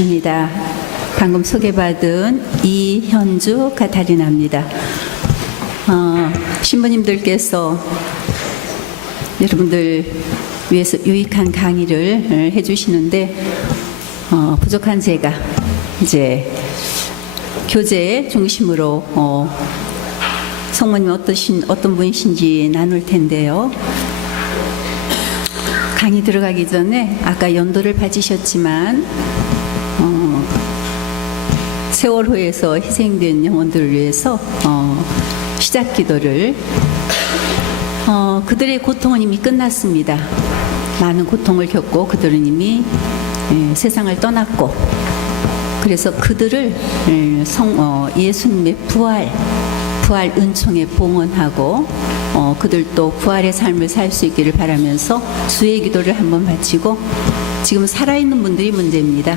반갑습니다. 방금 소개받은 이현주 카타리나입니다. 신부님들께서 여러분들 위해서 유익한 강의를 해주시는데 부족한 제가 이제 교제 중심으로 성모님 어떤 분이신지 나눌 텐데요. 강의 들어가기 전에 아까 연도를 바치셨지만 세월호에서 희생된 영혼들을 위해서 시작 기도를 그들의 고통은 이미 끝났습니다. 많은 고통을 겪고 그들은 이미 세상을 떠났고 그래서 그들을 예수님의 부활 은총에 봉헌하고 그들도 부활의 삶을 살 수 있기를 바라면서 수의 기도를 한번 바치고 지금 살아있는 분들이 문제입니다.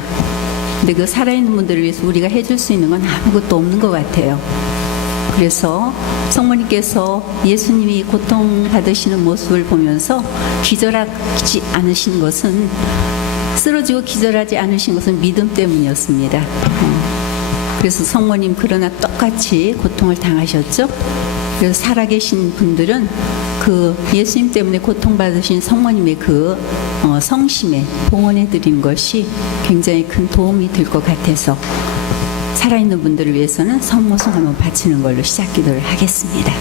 근데 그 살아있는 분들을 위해서 우리가 해줄 수 있는 건 아무것도 없는 것 같아요. 그래서 성모님께서 예수님이 고통받으시는 모습을 보면서 기절하지 않으신 것은 쓰러지고 기절하지 않으신 것은 믿음 때문이었습니다. 그래서 성모님 그러나 똑같이 고통을 당하셨죠. 그래서 살아계신 분들은 그 예수님 때문에 고통받으신 성모님의 그 성심에 봉헌해드린 것이 굉장히 큰 도움이 될 것 같아서 살아있는 분들을 위해서는 성모송 한번 바치는 걸로 시작 기도를 하겠습니다.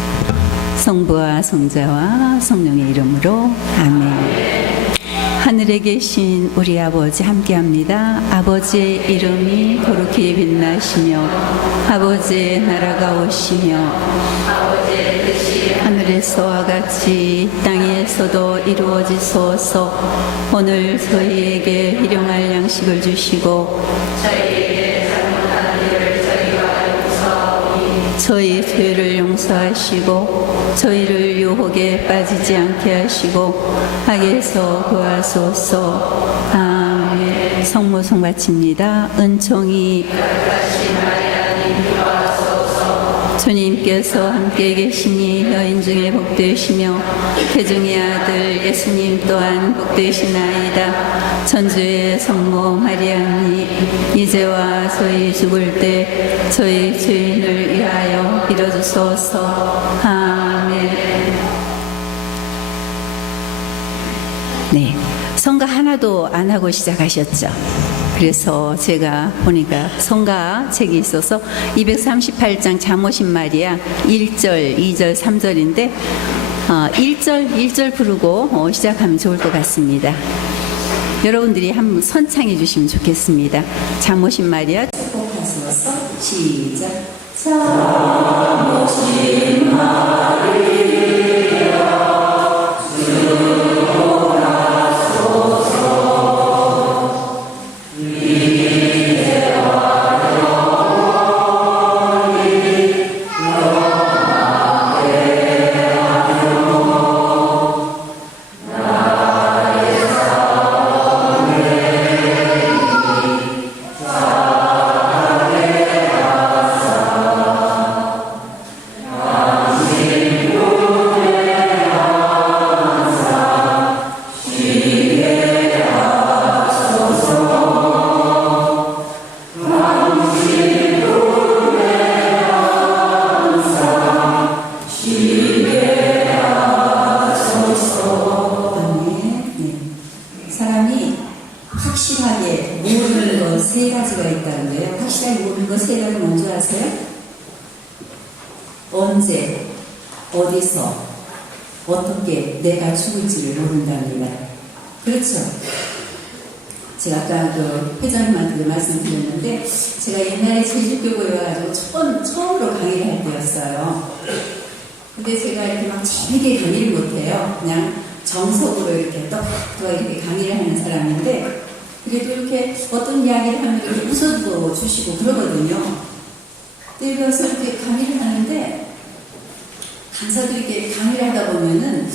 성부와 성자와 성령의 이름으로 아멘. 하늘에 계신 우리 아버지 함께합니다. 아버지의 이름이 거룩히 빛나시며 아버지의 나라가 오시며 아버지의 뜻이 하늘에서와 같이 땅에서도 이루어지소서. 오늘 저희에게 일용할 양식을 주시고 저희에게 잘못한 일을 저희가 용서하오니 저희 죄를 용서하시고 저희를 유혹에 빠지지 않게 하시고 악에서 구하소서. 아멘. 성모송 바칩니다. 은총이 주님께서 함께 계시니 여인 중에 복되시며 태중의 아들 예수님 또한 복되시나이다. 천주의 성모 마리아니 이제와 저희 죽을 때 저희 죄인을 위하여 빌어주소서. 아멘. 네, 성가 하나도 안 하고 시작하셨죠. 그래서 제가 보니까 성가 책이 있어서 238장 잠오신 마리아 1절, 2절, 3절인데 1절 부르고 시작하면 좋을 것 같습니다. 여러분들이 한번 선창해 주시면 좋겠습니다. 잠오신 마리아 축복하소서. 시작. 잠오신 마리아 언제, 어디서, 어떻게 내가 죽을지를 모른답니다. 그렇죠? 제가 아까 그 회장님한테 말씀드렸는데 제가 옛날에 제주교구에 와가지고 처음으로 강의를 할 때였어요. 근데 제가 이렇게 막 재미있게 강의를 못해요. 그냥 정석으로 이렇게 또박또박 이렇게 강의를 하는 사람인데 그래도 이렇게 어떤 이야기를 하면 이렇게 웃어도 주시고 그러거든요. 근데 여기 와서 이렇게 강의를 하는데 강사도 이렇게 강의를 하다 보면은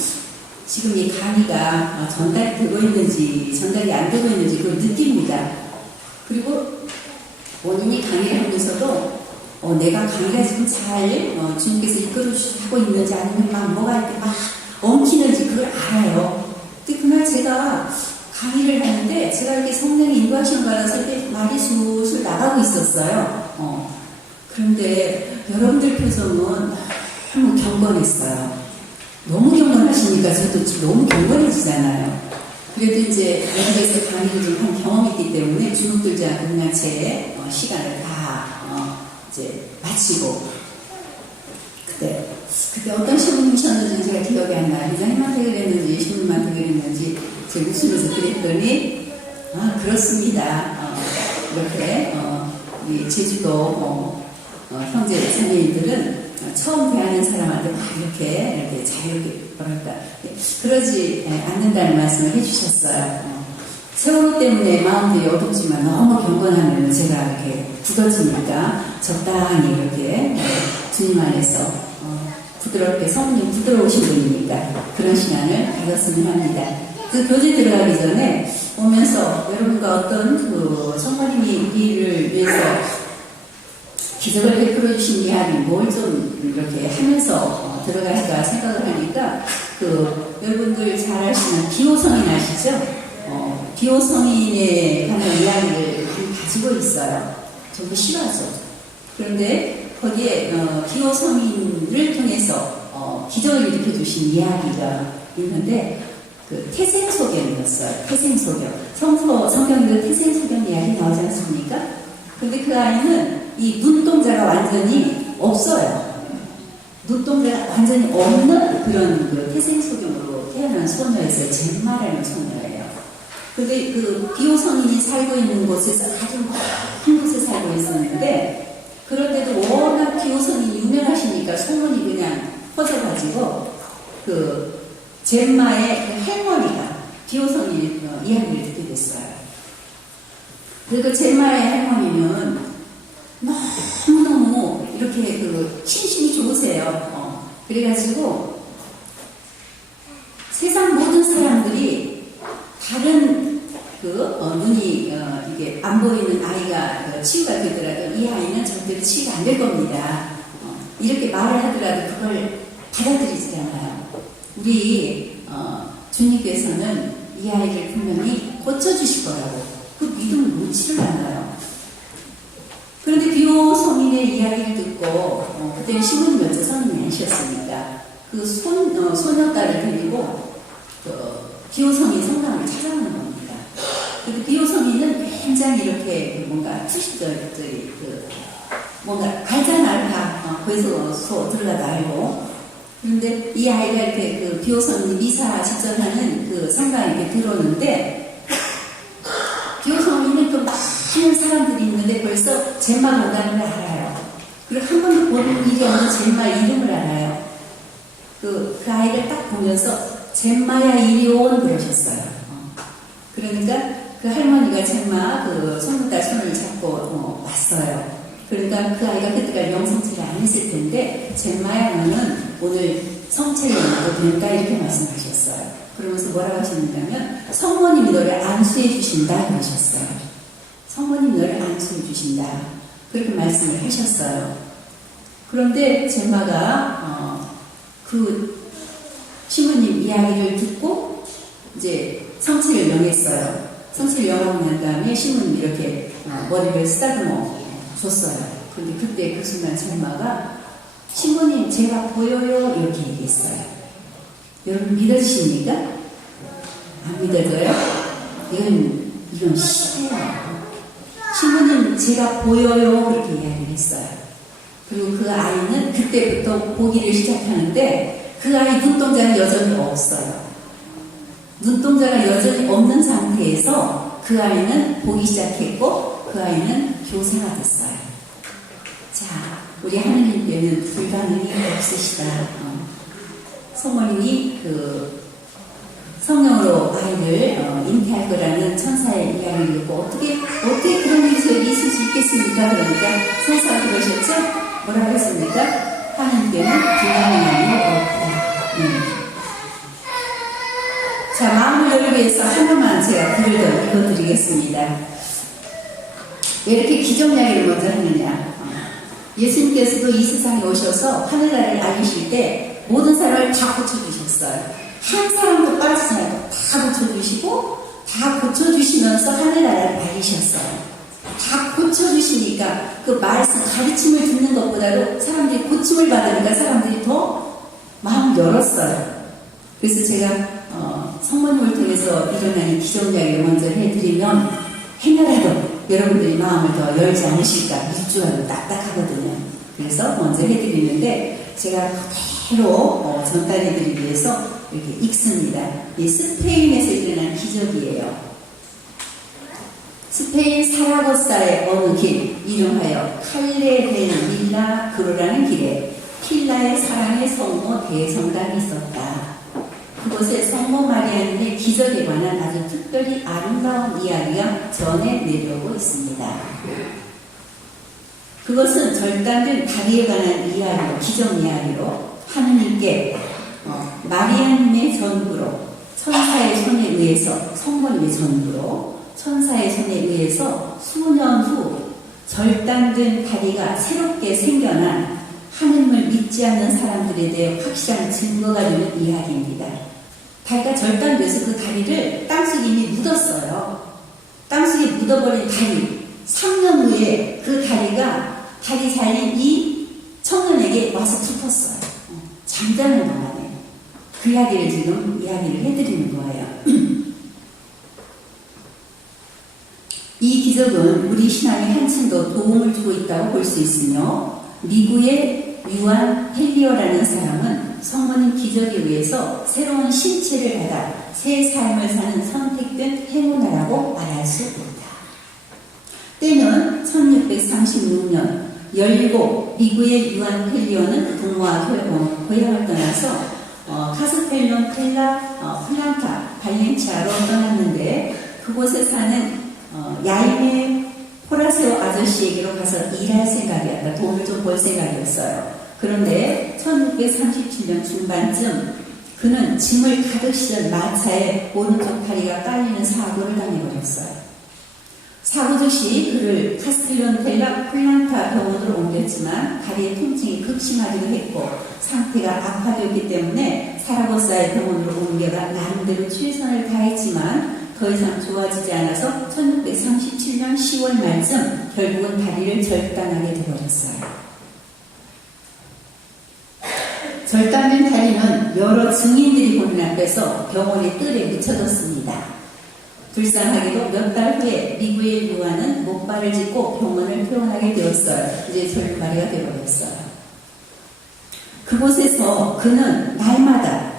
지금 이 강의가 전달되고 있는지 전달이 안 되고 있는지 그걸 느낍니다. 그리고 본인이 강의를 하면서도 내가 강의가 지금 잘 주님께서 이끌어주고 있는지 아니면 막 뭐가 이렇게 막 엉키는지 그걸 알아요. 근데 그날 제가 강의를 하는데 제가 이렇게 성령이 인도하시는 거 알아서 이렇게 말이 술술 나가고 있었어요. 그런데 여러분들 표정은 너무 경건했어요. 너무 경건하시니까 저도 너무 경건해지잖아요. 그래도 이제 여기에서 강의를 좀 한 경험이 있기 때문에 주눅 들지 않고 그냥 제 시간을 다 이제 마치고 그때 어떤 신부님이셨는지 제가 기억이 안 나요. 회장님한테 그랬는지 신부님한테 그랬는지 제가 웃으면서 그랬더니 그렇습니다. 이렇게 우리 제주도 형제 자매님들은 처음 대하는 사람한테 막 이렇게 자유롭게 뭐랄까 그러지 않는다는 말씀을 해주셨어요. 세월호 때문에 마음들이 어둡지만 너무 경건하면 제가 이렇게 굳어지니까 적당히 이렇게 주님 안에서 부드럽게 성령 부드러우신 분이니까 그런 시간을 가졌으면 합니다. 그 교제 들어가기 전에 오면서 여러분과 어떤 그 성모님이 우리를 위해서 기적을 베풀어 주신 이야기 뭘 좀 이렇게 하면서 들어갈까 생각을 하니까 여러분들 잘 아시는 기호성인 아시죠? 기호성인에 관한 이야기를 가지고 있어요. 전부 실화죠. 그런데 거기에 기호성인을 통해서 기적을 일으켜 주신 이야기가 있는데 태생소견이었어요. 태생소견. 성경에도 태생소견 이야기 나오지 않습니까? 근데 그 아이는 이 눈동자가 완전히 없어요. 눈동자가 완전히 없는 그런 태생소견으로 태어난 소녀였어요. 젬마라는 소녀예요. 근데 기호성인이 살고 있는 곳에서 아주 큰 곳에 살고 있었는데 그런데도 워낙 기호성인이 유명하시니까 소문이 그냥 퍼져가지고 젬마의 할머니가 기호성인 이야기를 듣게 됐어요. 그리고 젬마의 할머니는 너무너무 이렇게 신심이 좋으세요. 그래가지고 세상 모든 사람들이 다른 눈이 이게 안 보이는 아이가 치유가 되더라도 이 아이는 절대로 치유가 안 될 겁니다. 이렇게 말을 하더라도 그걸 받아들이지 않아요. 우리 주님께서는 이 아이를 분명히 고쳐주실 거라고 그 믿음을 놓지를 않아요. 그런데 기호성인의 이야기를 듣고 그때는 신부님이었죠. 성인이 아니셨으니까 그 소녀딸을 데리고 기호성인 성당을 찾아오는 겁니다. 그리고 기호성인은 굉장히 이렇게 뭔가 뭔가 갈잖아요. 다 거기서 들어가도 알고. 그런데 이 아이가 이렇게 기호성인이 미사 집전하는 성당에 이렇게 들어오는데 기호성인은 많은 사람들이 있는데 벌써 젬마가 온다는 걸 알아요. 그리고 한 번도 본 일이 없는 젬마 이름을 알아요. 그 아이를 딱 보면서 젬마야 이리 온 그러셨어요. 그러니까 그 할머니가 젬마 손녀딸 손을 잡고 왔어요. 그러니까 그 아이가 그때까지 영성체를 안 했을 텐데 젬마야 너는 오늘 성체를 해도 된다 이렇게 말씀하셨어요. 그러면서 뭐라고 하셨냐면 성모님이 너를 안수해 주신다 그러셨어요. 성모님이 너를 안수해 주신다 그렇게 말씀을 하셨어요. 그런데 젬마가 그 신부님 이야기를 듣고 이제 성체를 영했어요. 성체를 영하고 난 다음에 신부님이 이렇게 머리를 쓰다듬어 줬어요. 근데 그때 그 순간 젬마가 신부님 제가 보여요 이렇게 얘기했어요. 여러분 믿어지십니까? 안 믿어져요? 이건 시대예요. 신부님 제가 보여요 그렇게 이야기를 했어요. 그리고 그 아이는 그때부터 보기를 시작하는데 그 아이 눈동자는 여전히 없어요. 눈동자가 여전히 없는 상태에서 그 아이는 보기 시작했고 그 아이는 교사가 됐어요. 자, 우리 하느님께는 불가능이 없으시다. 성모님이 성령으로 아이를 잉태할 거라는 천사의 이야기를 듣고 어떻게 그런 일이 있을 수 있겠습니까? 그러니까 천사가 그러셨죠? 뭐라고 했습니까? 하느님께는 불가능함이 없다. 자, 마음을 열기 위해서 하나만 제가 글을 더 읽어드리겠습니다. 왜 이렇게 기적 이야기를 먼저 하느냐? 예수님께서도 이 세상에 오셔서 하늘나라를 알리실 때 모든 사람을 다 고쳐주셨어요. 한 사람도 빠지지 않고 다 고쳐주시고 다 고쳐주시면서 하늘나라를 알리셨어요. 다 고쳐주시니까 그 말씀 가르침을 듣는 것보다도 사람들이 고침을 받으니까 사람들이 더 마음 열었어요. 그래서 제가 성모님을 통해서 일어나는 기적 이야기를 먼저 해드리면 행여라도 여러분들이 마음을 더 열지 않으실까 일주하고 딱딱하거든요. 그래서 먼저 해드리는데 제가 그대로 전달해드리기 위해서 이렇게 읽습니다. 이 스페인에서 일어난 기적이에요. 스페인 사라고사의 어느 길, 이름하여 칼레 델 밀라 그로라는 길에 필라의 사랑의 성모 대성당이 있었다. 그곳에 성모 마리아님의 기적에 관한 아주 특별히 아름다운 이야기가 전해 내려오고 있습니다. 그것은 절단된 다리에 관한 이야기로, 기적 이야기로 하느님께 마리아님의 전부로 천사의 손에 의해서, 성모님의 전부로 천사의 손에 의해서 수년 후 절단된 다리가 새롭게 생겨난 하느님을 믿지 않는 사람들에 대해 확실한 증거가 되는 이야기입니다. 다리가 절단돼서 그 다리를 땅속에 이미 묻었어요. 땅속에 묻어버린 다리. 3년 후에 그 다리가 다리 살린 이 청년에게 와서 붙었어요. 잠자는 동안에. 그 이야기를 지금 이야기를 해드리는 거예요. 이 기적은 우리 신앙에 한층 더 도움을 주고 있다고 볼 수 있으며 미국의 유한 헬리오라는 사람은 성모님 기적에 의해서 새로운 신체를 받아 새 삶을 사는 선택된 행운아라고 말할 수 있다. 때는 1636년 17 미국의 유한 헬리오는 동화 고향을 떠나서 카스텔론 텔라 플란타 발렌치아로 떠났는데 그곳에 사는 야임의 호라세오 아저씨에게로 가서 일할 생각이었다. 돈을 좀 벌 생각이었어요. 그런데 1637년 중반쯤 그는 짐을 가득 실은 마차에 오른쪽 다리가 깔리는 사고를 당해버렸어요. 사고 즉시 그를 카스텔론 델라 플란타 병원으로 옮겼지만 다리의 통증이 급심하기도 했고 상태가 악화되었기 때문에 사라고사의 병원으로 옮겨가 나름대로 최선을 다했지만 더 이상 좋아지지 않아서 1637년 10월 말쯤 결국은 다리를 절단하게 되어버렸어요. 절단된 다리는 여러 증인들이 보는 앞에서 병원의 뜰에 묻혀뒀습니다. 불쌍하게도 몇 달 후에 미국의 유아는 목발을 짚고 병원을 퇴원하게 되었어요. 이제 절단발이가 되어버렸어요. 그곳에서 그는 날마다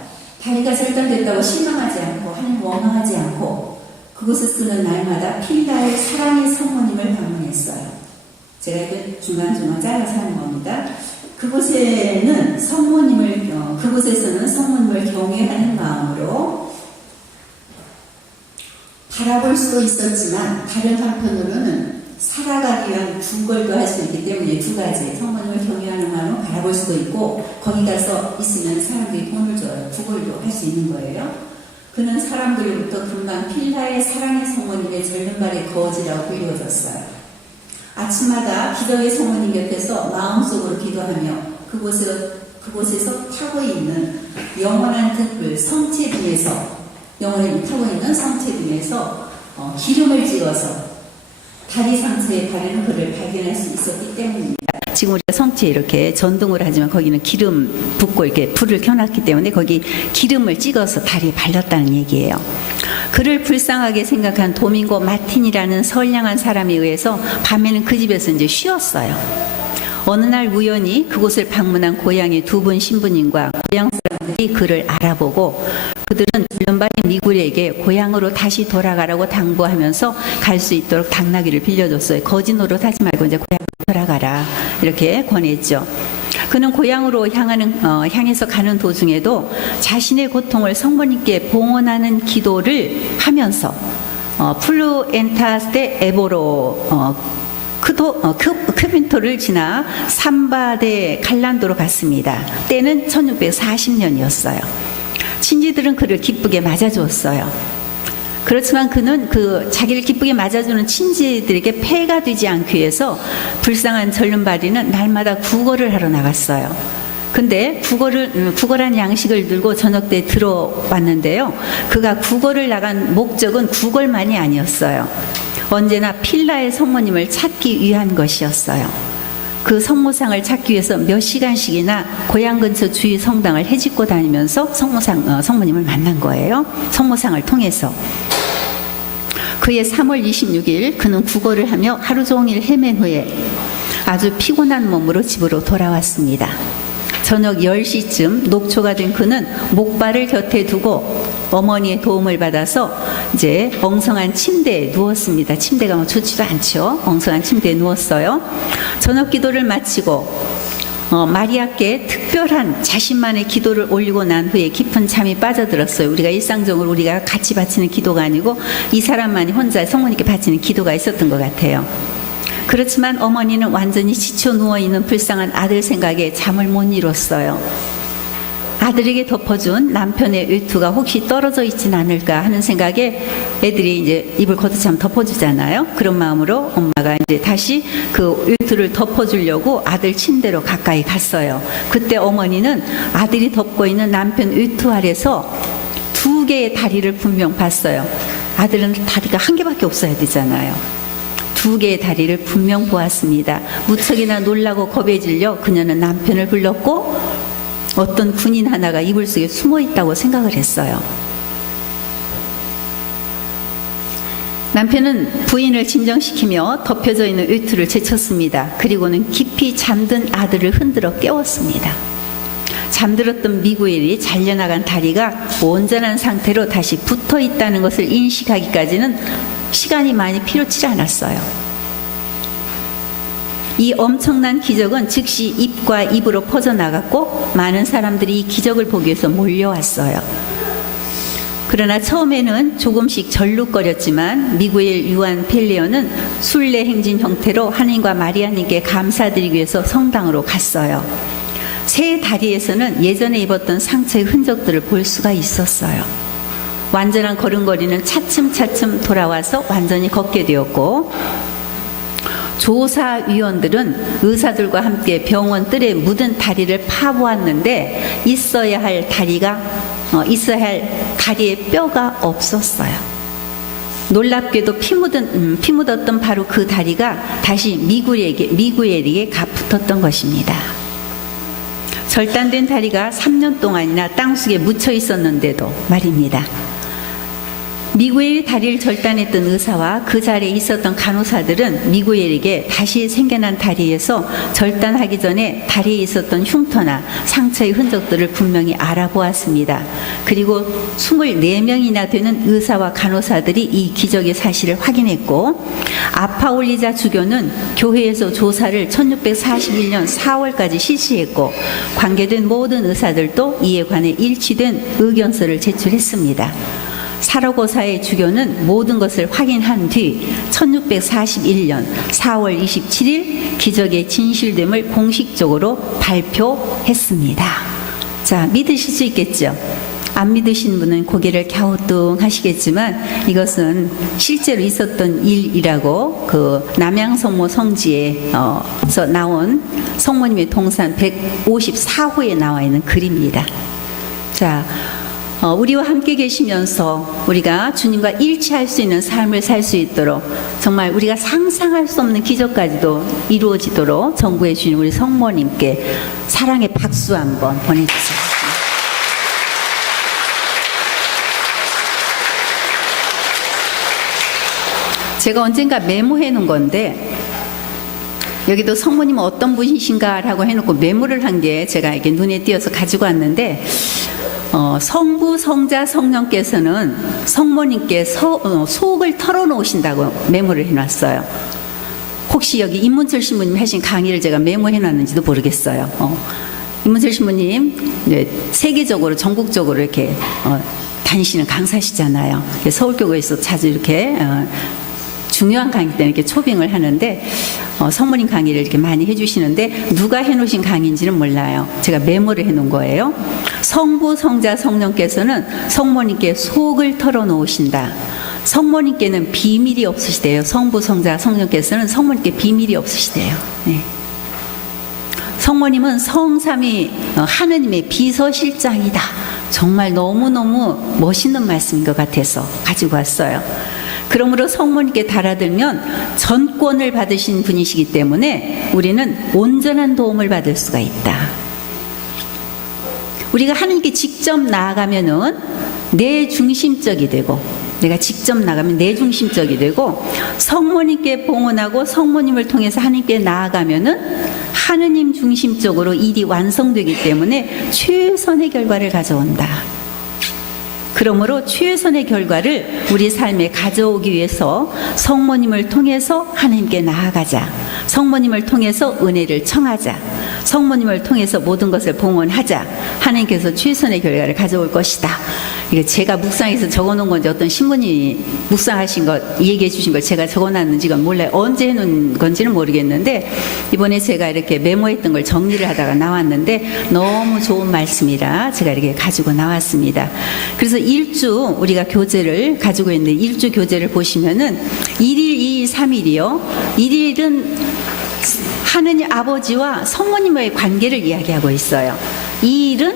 다리가 절단됐다고 실망하지 않고 하나님 원망하지 않고 그곳에서 그는 날마다 필라의 사랑의 성모님을 방문했어요. 제가 이렇게 중간중간 잘라서 하는 겁니다. 그곳에서는 성모님을 경외하는 마음으로 바라볼 수도 있었지만 다른 한편으로는 살아가기 위한 구걸도 할 수 있기 때문에 두 가지 성모님을 경외하는 마음으로 바라볼 수도 있고 거기 가서 있으면 사람들이 돈을 줘요. 구걸도 할 수 있는 거예요. 그는 사람들로부터 금방 필라의 사랑의 성모님의 절름발의 거지라고 불리워졌어요. 아침마다 기적의 성모님 곁에서 마음속으로 기도하며 그곳에서 타고 있는 영원한 등불 성체 등에서 영원히 타고 있는 성체 등에서 기름을 찍어서 다리 상처에 바르는 그를 발견할 수 있었기 때문입니다. 지금 우리가 성체에 이렇게 전등을 하지만 거기는 기름 붓고 이렇게 불을 켜놨기 때문에 거기 기름을 찍어서 다리에 발랐다는 얘기예요. 그를 불쌍하게 생각한 도밍고 마틴이라는 선량한 사람에 의해서 밤에는 그 집에서 이제 쉬었어요. 어느 날 우연히 그곳을 방문한 고향의 두 분 신부님과 고향 사람들이 그를 알아보고 그들은 줄눈발인 미굴에게 고향으로 다시 돌아가라고 당부하면서 갈 수 있도록 당나귀를 빌려줬어요. 거지 노릇하지 말고 이제 고향으로 돌아가라 이렇게 권했죠. 그는 고향으로 향해서 가는 도중에도 자신의 고통을 성모님께 봉헌하는 기도를 하면서 플루엔타스데 에보로 크빈토를 지나 삼바데 갈란도로 갔습니다. 때는 1640년이었어요. 친지들은 그를 기쁘게 맞아주었어요. 그렇지만 그는 자기를 기쁘게 맞아주는 친지들에게 폐가 되지 않기 위해서 불쌍한 절름발이는 날마다 구걸을 하러 나갔어요. 근데 국어란 양식을 들고 저녁 때 들어왔는데요. 그가 국어를 나간 목적은 국어만이 아니었어요. 언제나 필라의 성모님을 찾기 위한 것이었어요. 그 성모상을 찾기 위해서 몇 시간씩이나 고향 근처 주위 성당을 헤집고 다니면서 성모님을 만난 거예요. 성모상을 통해서. 그해 3월 26일 그는 국어를 하며 하루 종일 헤맨 후에 아주 피곤한 몸으로 집으로 돌아왔습니다. 저녁 10시쯤 녹초가 된 그는 목발을 곁에 두고 어머니의 도움을 받아서 이제 엉성한 침대에 누웠습니다. 침대가 뭐 좋지도 않죠. 엉성한 침대에 누웠어요. 저녁 기도를 마치고 마리아께 특별한 자신만의 기도를 올리고 난 후에 깊은 잠이 빠져들었어요. 우리가 일상적으로 우리가 같이 바치는 기도가 아니고 이 사람만이 혼자 성모님께 바치는 기도가 있었던 것 같아요. 그렇지만 어머니는 완전히 지쳐 누워있는 불쌍한 아들 생각에 잠을 못 이뤘어요. 아들에게 덮어준 남편의 외투가 혹시 떨어져 있진 않을까 하는 생각에 애들이 이제 이불 걷어차면 덮어주잖아요. 그런 마음으로 엄마가 이제 다시 그 외투를 덮어주려고 아들 침대로 가까이 갔어요. 그때 어머니는 아들이 덮고 있는 남편 외투 아래서 2개의 다리를 분명 봤어요. 아들은 다리가 1개밖에 없어야 되잖아요. 2개의 다리를 분명 보았습니다. 무척이나 놀라고 겁에 질려 그녀는 남편을 불렀고 어떤 군인 하나가 이불 속에 숨어 있다고 생각을 했어요. 남편은 부인을 진정시키며 덮여져 있는 외투를 제쳤습니다. 그리고는 깊이 잠든 아들을 흔들어 깨웠습니다. 잠들었던 미구엘이 잘려나간 다리가 온전한 상태로 다시 붙어 있다는 것을 인식하기까지는 시간이 많이 필요치 않았어요. 이 엄청난 기적은 즉시 입과 입으로 퍼져나갔고 많은 사람들이 이 기적을 보기 위해서 몰려왔어요. 그러나 처음에는 조금씩 절룩거렸지만 미구엘 요한 펠리오는 순례 행진 형태로 하나님과 마리아님께 감사드리기 위해서 성당으로 갔어요. 새 다리에서는 예전에 입었던 상처의 흔적들을 볼 수가 있었어요. 완전한 걸음걸이는 차츰차츰 돌아와서 완전히 걷게 되었고, 조사위원들은 의사들과 함께 병원 뜰에 묻은 다리를 파보았는데 있어야 할 다리의 뼈가 없었어요. 놀랍게도 피 묻었던 바로 그 다리가 다시 미구엘에게 붙었던 것입니다. 절단된 다리가 3년 동안이나 땅속에 묻혀 있었는데도 말입니다. 미구엘이 다리를 절단했던 의사와 그 자리에 있었던 간호사들은 미구엘에게 다시 생겨난 다리에서 절단하기 전에 다리에 있었던 흉터나 상처의 흔적들을 분명히 알아보았습니다. 그리고 24명이나 되는 의사와 간호사들이 이 기적의 사실을 확인했고, 아파올리자 주교는 교회에서 조사를 1641년 4월까지 실시했고, 관계된 모든 의사들도 이에 관해 일치된 의견서를 제출했습니다. 사라고사의 주교는 모든 것을 확인한 뒤 1641년 4월 27일 기적의 진실됨을 공식적으로 발표했습니다. 자, 믿으실 수 있겠죠? 안 믿으신 분은 고개를 갸우뚱하시겠지만 이것은 실제로 있었던 일이라고 그 남양성모 성지에서 나온 성모님의 동산 154호에 나와 있는 글입니다. 자, 우리와 함께 계시면서 우리가 주님과 일치할 수 있는 삶을 살 수 있도록 정말 우리가 상상할 수 없는 기적까지도 이루어지도록 전구해 주신 우리 성모님께 사랑의 박수 한번 보내주세요. 제가 언젠가 메모해 놓은 건데 여기도 성모님은 어떤 분이신가라고 해놓고 메모를 한 게 제가 이렇게 눈에 띄어서 가지고 왔는데, 성부, 성자, 성령께서는 성모님께 속을 털어놓으신다고 메모를 해놨어요. 혹시 여기 임문철 신부님 하신 강의를 제가 메모해놨는지도 모르겠어요. 임문철 신부님 세계적으로 전국적으로 이렇게 다니시는 강사시잖아요. 서울교회에서 자주 이렇게 중요한 강의 때는 이렇게 초빙을 하는데 성모님 강의를 이렇게 많이 해주시는데 누가 해놓으신 강의인지는 몰라요. 제가 메모를 해놓은 거예요. 성부, 성자, 성령께서는 성모님께 속을 털어놓으신다. 성모님께는 비밀이 없으시대요. 성부, 성자, 성령께서는 성모님께 비밀이 없으시대요. 네. 성모님은 성삼위 하느님의 비서실장이다. 정말 너무너무 멋있는 말씀인 것 같아서 가지고 왔어요. 그러므로 성모님께 달아들면 전권을 받으신 분이시기 때문에 우리는 온전한 도움을 받을 수가 있다. 우리가 하나님께 직접 나아가면은 내 중심적이 되고, 내가 직접 나가면 내 중심적이 되고, 성모님께 봉헌하고 성모님을 통해서 하나님께 나아가면은 하느님 중심적으로 일이 완성되기 때문에 최선의 결과를 가져온다. 그러므로 최선의 결과를 우리 삶에 가져오기 위해서 성모님을 통해서 하나님께 나아가자. 성모님을 통해서 은혜를 청하자. 성모님을 통해서 모든 것을 봉헌하자. 하나님께서 최선의 결과를 가져올 것이다. 이게 제가 묵상해서 적어놓은 건지 어떤 신부님이 묵상하신 것, 얘기해 주신 걸 제가 적어놨는지가 몰라요. 언제 해놓은 건지는 모르겠는데 이번에 제가 이렇게 메모했던 걸 정리를 하다가 나왔는데 너무 좋은 말씀이라 제가 이렇게 가지고 나왔습니다. 그래서 일주 우리가 교제를 가지고 있는데 일주 교제를 보시면은 1일, 2일, 3일이요. 1일은 하느님 아버지와 성모님과의 관계를 이야기하고 있어요. 2일은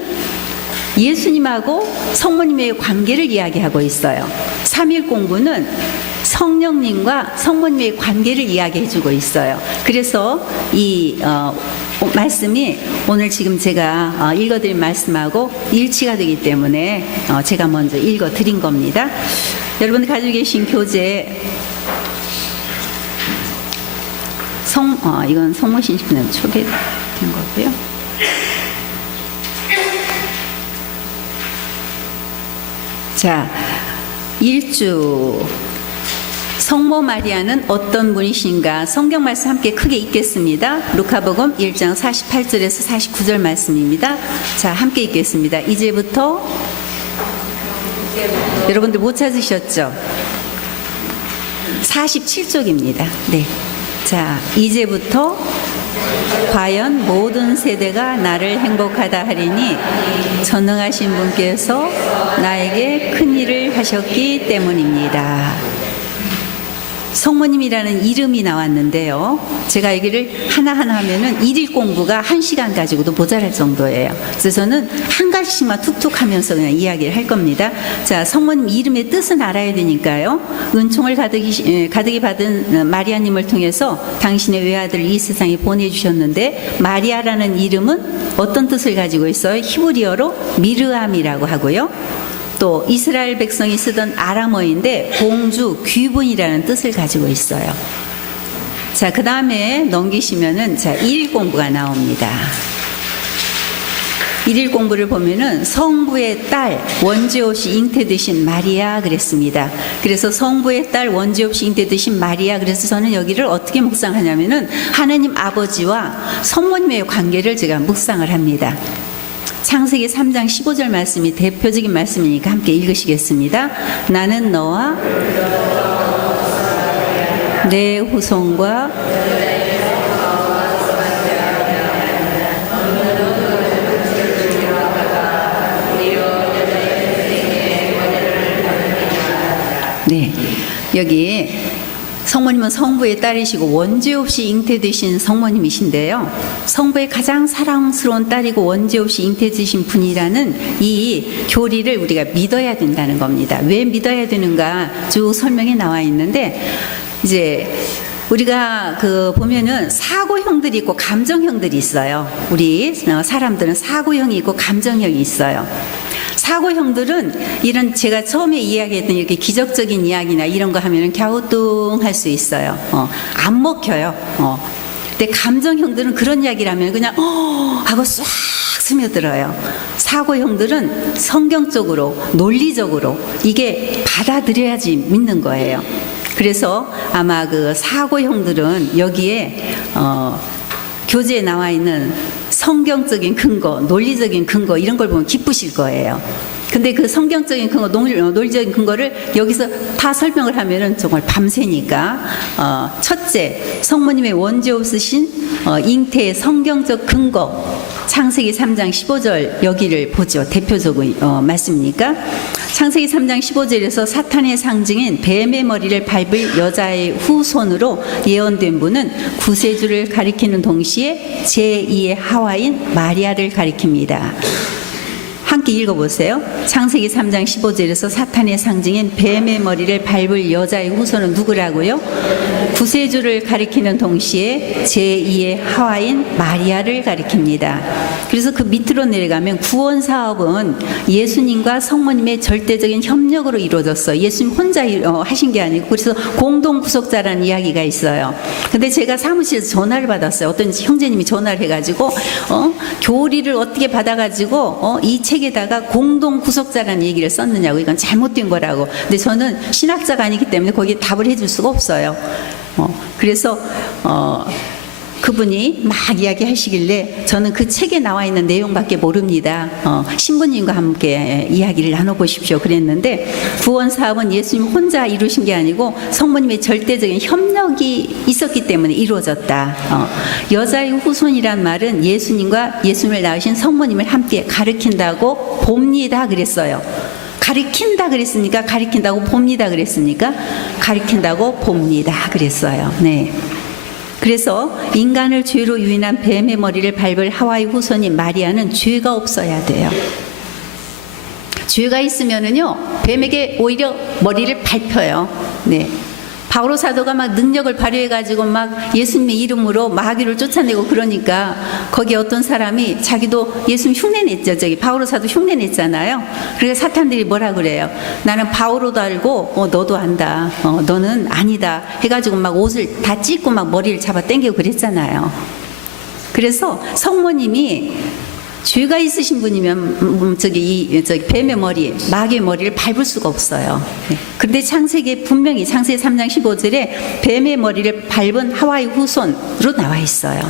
예수님하고 성모님의 관계를 이야기하고 있어요. 3일 공부는 성령님과 성모님의 관계를 이야기해주고 있어요. 그래서 이 말씀이 오늘 지금 제가 읽어드린 말씀하고 일치가 되기 때문에 제가 먼저 읽어드린 겁니다. 여러분 가지고 계신 교재 이건 성모신식분에 초대된 거고요. 자, 일주 성모 마리아는 어떤 분이신가? 성경 말씀 함께 크게 읽겠습니다. 루카복음 1장 48절에서 49절 말씀입니다. 자, 함께 읽겠습니다. 이제부터 여러분들 못 찾으셨죠? 47쪽입니다. 네. 자, 이제부터 과연 모든 세대가 나를 행복하다 하리니 전능하신 분께서 나에게 큰 일을 하셨기 때문입니다. 성모님이라는 이름이 나왔는데요. 제가 얘기를 하나하나 하면은 1일 공부가 1시간 가지고도 모자랄 정도예요. 그래서 저는 한 가지씩만 툭툭 하면서 그냥 이야기를 할 겁니다. 자, 성모님 이름의 뜻은 알아야 되니까요. 은총을 가득히 받은 마리아님을 통해서 당신의 외아들을 이 세상에 보내주셨는데 마리아라는 이름은 어떤 뜻을 가지고 있어요? 히브리어로 미르암이라고 하고요. 또 이스라엘 백성이 쓰던 아람어인데 공주, 귀분이라는 뜻을 가지고 있어요. 자, 그 다음에 넘기시면은 자, 1일 공부가 나옵니다. 1일 공부를 보면은 성부의 딸 원죄 없이 잉태되신 마리아 그랬습니다. 그래서 성부의 딸 원죄 없이 잉태되신 마리아, 그래서 저는 여기를 어떻게 묵상하냐면은 하느님 아버지와 성모님의 관계를 제가 묵상을 합니다. 창세기 3장 15절 말씀이 대표적인 말씀이니까 함께 읽으시겠습니다. 나는 너와 내 후손과 네, 여기 성모님은 성부의 딸이시고 원죄 없이 잉태되신 성모님이신데요. 성부의 가장 사랑스러운 딸이고 원죄 없이 잉태되신 분이라는 이 교리를 우리가 믿어야 된다는 겁니다. 왜 믿어야 되는가 쭉 설명이 나와 있는데, 이제 우리가 보면은 사고형들이 있고 감정형들이 있어요. 우리 사람들은 사고형이 있고 감정형이 있어요. 사고형들은 이런 제가 처음에 이야기했던 이렇게 기적적인 이야기나 이런 거 하면은 갸우뚱할 수 있어요. 안 먹혀요. 근데 감정형들은 그런 이야기를 하면 그냥 하고 싹 스며들어요. 사고형들은 성경적으로, 논리적으로 이게 받아들여야지 믿는 거예요. 그래서 아마 그 사고형들은 여기에 교재에 나와 있는 성경적인 근거, 논리적인 근거 이런 걸 보면 기쁘실 거예요. 근데 그 성경적인 근거, 논리적인 근거를 여기서 다 설명을 하면은 정말 밤새니까 첫째, 성모님의 원죄 없으신 잉태의 성경적 근거, 창세기 3장 15절 여기를 보죠. 대표적인 말씀이니까. 창세기 3장 15절에서 사탄의 상징인 뱀의 머리를 밟을 여자의 후손으로 예언된 분은 구세주를 가리키는 동시에 제2의 하와인 마리아를 가리킵니다. 함께 읽어보세요. 창세기 3장 15절에서 사탄의 상징인 뱀의 머리를 밟을 여자의 후손은 누구라고요? 구세주를 가리키는 동시에 제2의 하와인 마리아를 가리킵니다. 그래서 그 밑으로 내려가면 구원 사업은 예수님과 성모님의 절대적인 협력으로 이루어졌어요. 예수님 혼자 하신 게 아니고 그래서 공동 구속자라는 이야기가 있어요. 근데 제가 사무실에서 전화를 받았어요. 어떤 형제님이 전화를 해가지고 교리를 어떻게 받아가지고 이 책에다가 공동 구속자라는 얘기를 썼느냐고, 이건 잘못된 거라고. 근데 저는 신학자가 아니기 때문에 거기에 답을 해줄 수가 없어요. 그래서 그분이 막 이야기하시길래 저는 그 책에 나와 있는 내용밖에 모릅니다. 신부님과 함께 이야기를 나눠보십시오 그랬는데, 구원 사업은 예수님 혼자 이루신 게 아니고 성모님의 절대적인 협력이 있었기 때문에 이루어졌다. 여자의 후손이란 말은 예수님과 예수님을 낳으신 성모님을 함께 가르친다고 봅니다 그랬어요. 가리킨다 그랬습니까? 가리킨다고 봅니다 그랬습니까? 가리킨다고 봅니다 그랬어요. 네. 그래서 인간을 죄로 유인한 뱀의 머리를 밟을 하와의 후손인 마리아는 죄가 없어야 돼요. 죄가 있으면은요, 뱀에게 오히려 머리를 밟혀요. 네. 바오로 사도가 막 능력을 발휘해가지고 막 예수님의 이름으로 마귀를 쫓아내고 그러니까 거기에 어떤 사람이 자기도 예수님 흉내냈죠. 바오로 사도 흉내냈잖아요. 그래서 사탄들이 뭐라 그래요? 나는 바오로도 알고 너도 안다. 너는 아니다. 해가지고 막 옷을 다 찢고 막 머리를 잡아 당기고 그랬잖아요. 그래서 성모님이 죄가 있으신 분이면 저기 뱀의 머리, 마귀의 머리를 밟을 수가 없어요. 그런데 창세기에 분명히 창세기 3장 15절에 뱀의 머리를 밟은 하와의 후손으로 나와 있어요.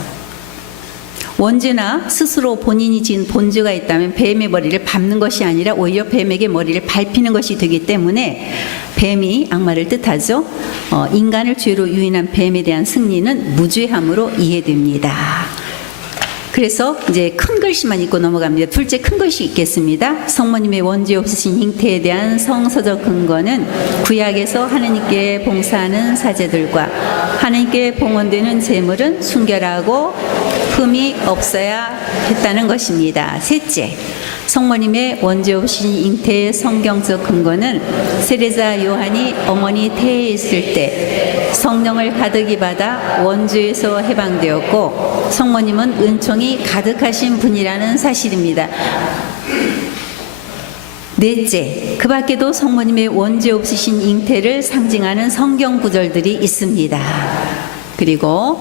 언제나 스스로 본인이 지은 본죄가 있다면 뱀의 머리를 밟는 것이 아니라 오히려 뱀에게 머리를 밟히는 것이 되기 때문에, 뱀이 악마를 뜻하죠. 인간을 죄로 유인한 뱀에 대한 승리는 무죄함으로 이해됩니다. 그래서 이제 큰 글씨만 읽고 넘어갑니다. 둘째 큰 글씨 읽겠습니다. 성모님의 원죄 없으신 잉태에 대한 성서적 근거는 구약에서 하느님께 봉사하는 사제들과 하느님께 봉헌되는 제물은 순결하고 흠이 없어야 했다는 것입니다. 셋째, 성모님의 원죄 없이신 잉태의 성경적 근거는 세례자 요한이 어머니 태에 있을 때 성령을 가득히 받아 원죄에서 해방되었고 성모님은 은총이 가득하신 분이라는 사실입니다. 넷째, 그 밖에도 성모님의 원죄 없으신 잉태를 상징하는 성경 구절들이 있습니다. 그리고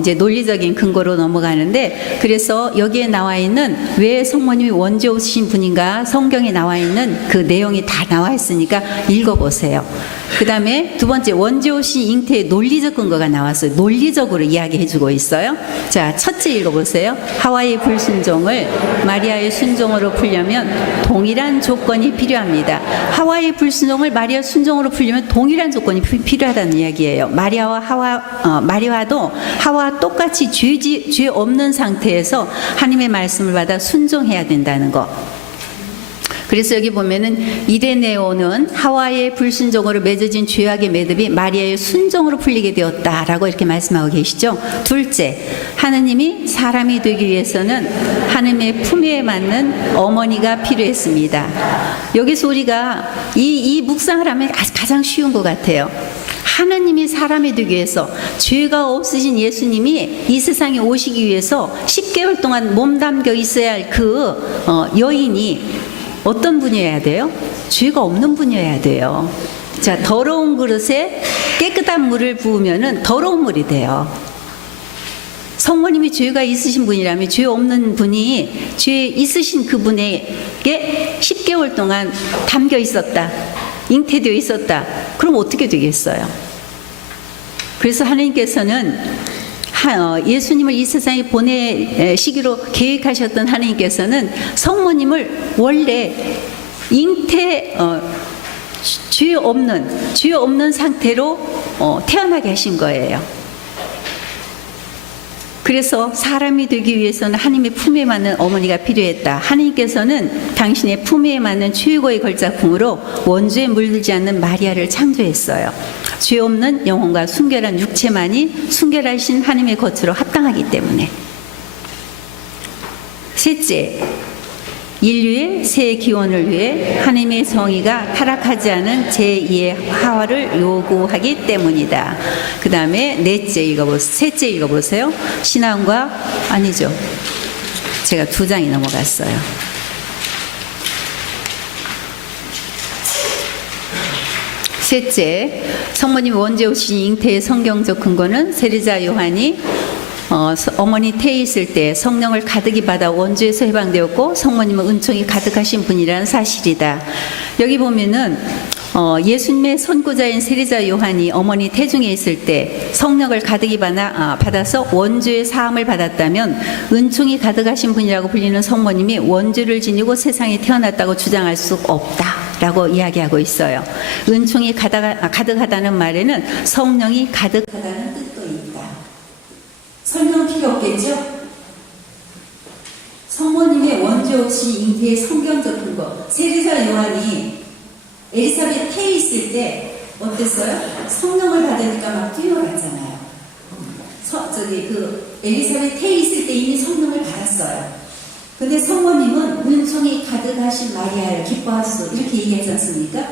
이제 논리적인 근거로 넘어가는데, 그래서 여기에 나와 있는 왜 성모님이 원죄 없으신 분인가 성경에 나와 있는 그 내용이 다 나와 있으니까 읽어보세요. 그 다음에 두 번째, 원죄 없으신 잉태의 논리적 근거가 나왔어요. 논리적으로 이야기해주고 있어요. 자, 첫째 읽어보세요. 하와의 불순종을 마리아의 순종으로 풀려면 동일한 조건이 필요합니다. 하와의 불순종을 마리아 순종으로 풀려면 동일한 조건이 필요하다는 이야기예요. 마리아도 하와와 똑같이 죄 없는 상태에서 하나님의 말씀을 받아 순종해야 된다는 거. 그래서 여기 보면은 이레네오는 하와의 불순종으로 맺어진 죄악의 매듭이 마리아의 순종으로 풀리게 되었다라고 이렇게 말씀하고 계시죠. 둘째, 하느님이 사람이 되기 위해서는 하느님의 품위에 맞는 어머니가 필요했습니다. 여기서 우리가 이 묵상을 하면 가장 쉬운 것 같아요. 하느님이 사람이 되기 위해서, 죄가 없으신 예수님이 이 세상에 오시기 위해서 10개월 동안 몸담겨 있어야 할 그 여인이 어떤 분이어야 돼요? 죄가 없는 분이어야 돼요. 자, 더러운 그릇에 깨끗한 물을 부으면은 더러운 물이 돼요. 성모님이 죄가 있으신 분이라면 죄 없는 분이 죄 있으신 그분에게 10개월 동안 담겨 있었다, 잉태되어 있었다. 그럼 어떻게 되겠어요? 그래서 하나님께서는 예수님을 이 세상에 보내시기로 계획하셨던 하나님께서는 성모님을 원래 죄 없는 상태로 태어나게 하신 거예요. 그래서 사람이 되기 위해서는 하나님의 품에 맞는 어머니가 필요했다. 하나님께서는 당신의 품에 맞는 최고의 걸작품으로 원죄에 물들지 않는 마리아를 창조했어요. 죄 없는 영혼과 순결한 육체만이 순결하신 하나님의 겉으로 합당하기 때문에. 셋째, 인류의 새 기원을 위해 하나님의 정의가 타락하지 않은 제2의 하와를 요구하기 때문이다. 그 다음에 셋째 읽어보세요. 신앙과 아니죠. 제가 2장이 넘어갔어요. 셋째, 성모님 원죄 오신 잉태의 성경적 근거는 세리자 요한이 어머니 태에 있을 때 성령을 가득히 받아 원죄에서 해방되었고 성모님은 은총이 가득하신 분이라는 사실이다. 여기 보면은 예수님의 선구자인 세리자 요한이 어머니 태중에 있을 때 성령을 가득히 받아서 원죄의 사함을 받았다면 은총이 가득하신 분이라고 불리는 성모님이 원죄를 지니고 세상에 태어났다고 주장할 수 없다라고 이야기하고 있어요. 은총이 가득하다는 말에는 성령이 가득하다는 뜻도 있다. 설명 필요 없겠죠? 성모님의 원죄 없이 잉태의 성경적 근거. 세리사 요한이 엘리사벳 태에 있을 때 어땠어요? 성령을 받으니까 막 뛰어갔잖아요. 엘리사벳 태에 있을 때 이미 성령을 받았어요. 근데 성모님은 은총이 가득하신 마리아를 기뻐하소 이렇게 얘기하지 않습니까?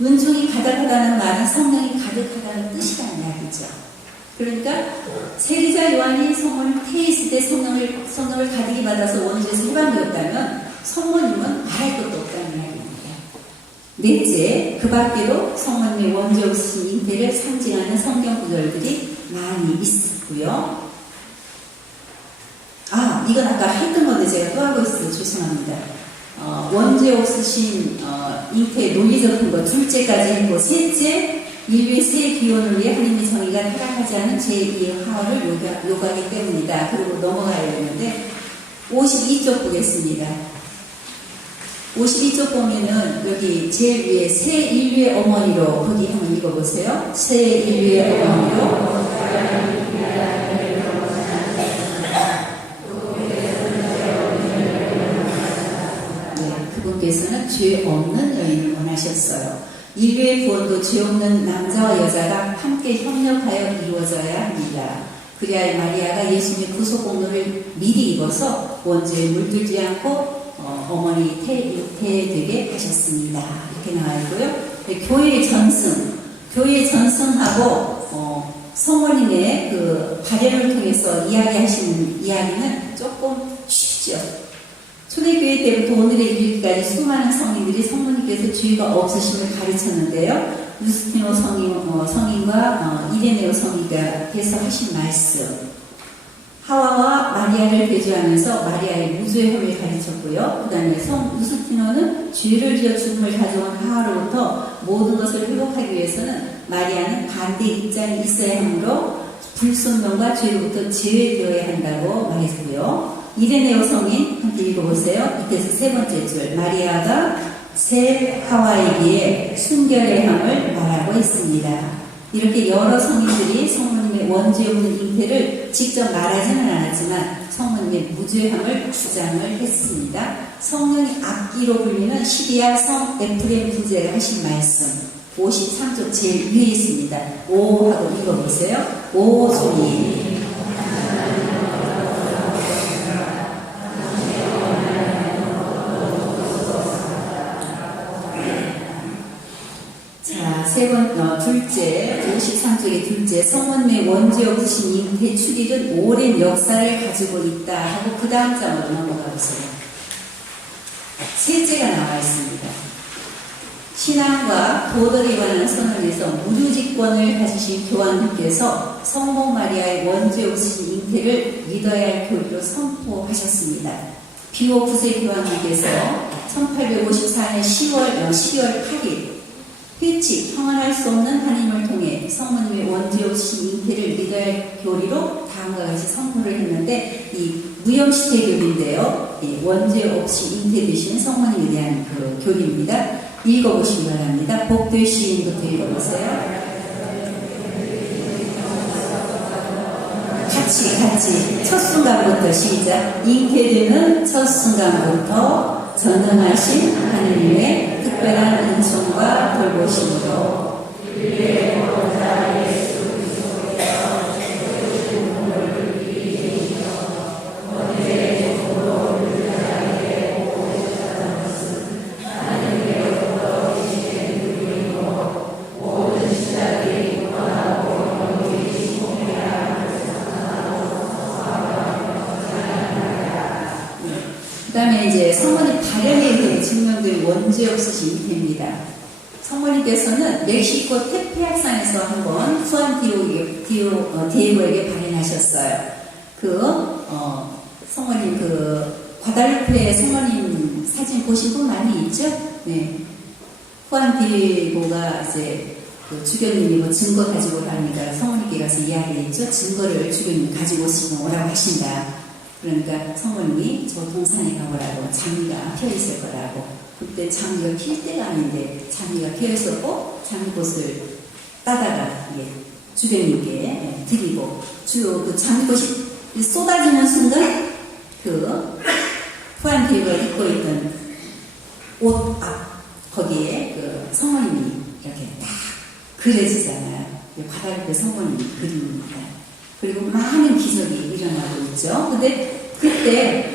은총이 가득하다는 말은 성령이 가득하다는 뜻이라는 이야기죠. 그러니까 세리자 요한이 성모님 태에 있을 때 성령을 가득히 받아서 원죄에서 해방되었다면 성모님은 말할 것도 없다는 이야기입니다. 넷째, 그 밖에도 성모님의 원죄 없으신 잉태를 상징하는 성경 구절들이 많이 있었고요. 이건 아까 했던 건데 제가 또 하고 있어요. 죄송합니다. 원죄 없으신 잉태의 논리적 근거 둘째까지 했고, 셋째, 인류의 새 기원을 위해 하나님의 정의가 타락하지 않은 제2의 하와를 요구하기 때문이다. 그리고 넘어가야 되는데 52쪽 보겠습니다. 52쪽 보면은 여기 제일 위에 새 인류의 어머니로 거기 한번 읽어보세요. 새 인류의 어머니로 그분께서는 죄 없는 여인을 원하셨어요. 인류의 구원도 죄 없는 남자와 여자가 함께 협력하여 이루어져야 합니다. 그래야 마리아가 예수님의 구속 공로를 미리 입어서 원죄에 물들지 않고 어머니 태되게 하셨습니다. 이렇게 나와 있고요. 교회의 전승하고 성모님의 그 발현을 통해서 이야기하시는 이야기는 조금 쉽죠. 초대교회 때부터 오늘의 이르기까지 수많은 성인들이 성모님께서 죄가 없으심을 가르쳤는데요. 유스티노 성인과 이레네오 성인가 해석하신 말씀. 하와와 마리아를 대조하면서 마리아의 무죄함을 가르쳤고요. 그 다음에 유스티노는 죄를 지어 죽음을 가져온 하와로부터 모든 것을 회복하기 위해서는 마리아는 반대 입장이 있어야 하므로 불순종과 죄로부터 제외되어야 한다고 말했고요. 이레네오 성인 함께 읽어보세요. 이때서 세 번째 줄. 마리아가 새 하와에게 순결의 함을 말하고 있습니다. 이렇게 여러 성인들이 성모님의 원죄 없는 잉태를 직접 말하지는 않았지만 성모님의 무죄함을 주장을 했습니다. 성령이 악기로 불리는 시리아 성 에프레임 부제가 하신 말씀 53쪽 제일 위에 있습니다. 오 하고 읽어보세요. 오 소리. 둘째, 53쪽의 둘째, 성모님의 원죄 없으신 잉태 출일은 오랜 역사를 가지고 있다 하고 그 다음 장으로 넘어가 보세요. 셋째가 나와 있습니다. 신앙과 도덕에 관한 선언에서 무류직권을 가지신 교황님께서 성모 마리아의 원죄 없으신 잉태를 믿어야 할 교리로 선포하셨습니다. 비오 9세 교황님께서 1854년 12월 8일 회칙, 형언할 수 없는 하나님을 통해 성모님의 원죄 없이 잉태를 믿어야 할 교리로 다음과 같이 선포를 했는데 이 무염시대 교리인데요. 원죄 없이 잉태되신 성모님에 대한 그 교리입니다. 읽어보시기 바랍니다. 복되시인부터 읽어보세요. 같이 같이 첫 순간부터 시작. 잉태되는 첫 순간부터 전능하신 하느님의 특별한 은총과 돌보심으로 그 다음에 이제 성모님 발현에 대해 증명될 원죄 없으신 잉태입니다. 성모님께서는 멕시코 테페약산에서 한번 후안 디에고에게 발현하셨어요. 성모님 과달루페 성모님 사진 보신 분 많이 있죠? 네. 후안 디에고가 이제 주교님이 뭐 증거 가지고 오라니까 성모님께 가서 이야기했죠. 증거를 주교님 가지고 오라고 하신다. 그러니까 성모님이 저 동산에 가보라고 장미가 피어있을 거라고. 그때 장미가 필 때가 아닌데 장미가 피어있었고 장미꽃을 따다가 주교님께 드리고 그 장미꽃이 쏟아지는 순간 후안 디에고가 입고 있던 옷 앞 거기에 성모님이 이렇게 딱 그려지잖아요. 과달루페 성모님 그림입니다. 그리고 많은 기적이 일어나고 있죠. 근데 그때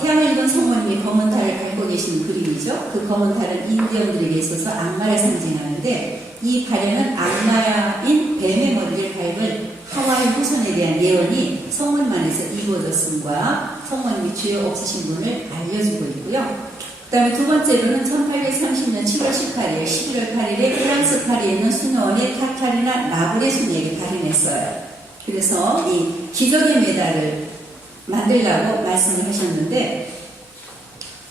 태양을 입은 성모님이 검은 달을 밟고 계시는 그림이죠. 그 검은 달은 인디언들에게 있어서 악마를 상징하는데 이 발현은 악마인 뱀의 머리를 밟은 하와이 후손에 대한 예언이 성모님 안에서 이루어졌음과 성모님이 죄 없으신 분을 알려주고 있고요. 그 다음에 두 번째로는 1830년 7월 18일, 11월 8일에 프랑스 파리에 있는 수녀원의 카타리나 라브레 수녀에게 발현했어요. 그래서 이 기적의 메달을 만들라고 말씀을 하셨는데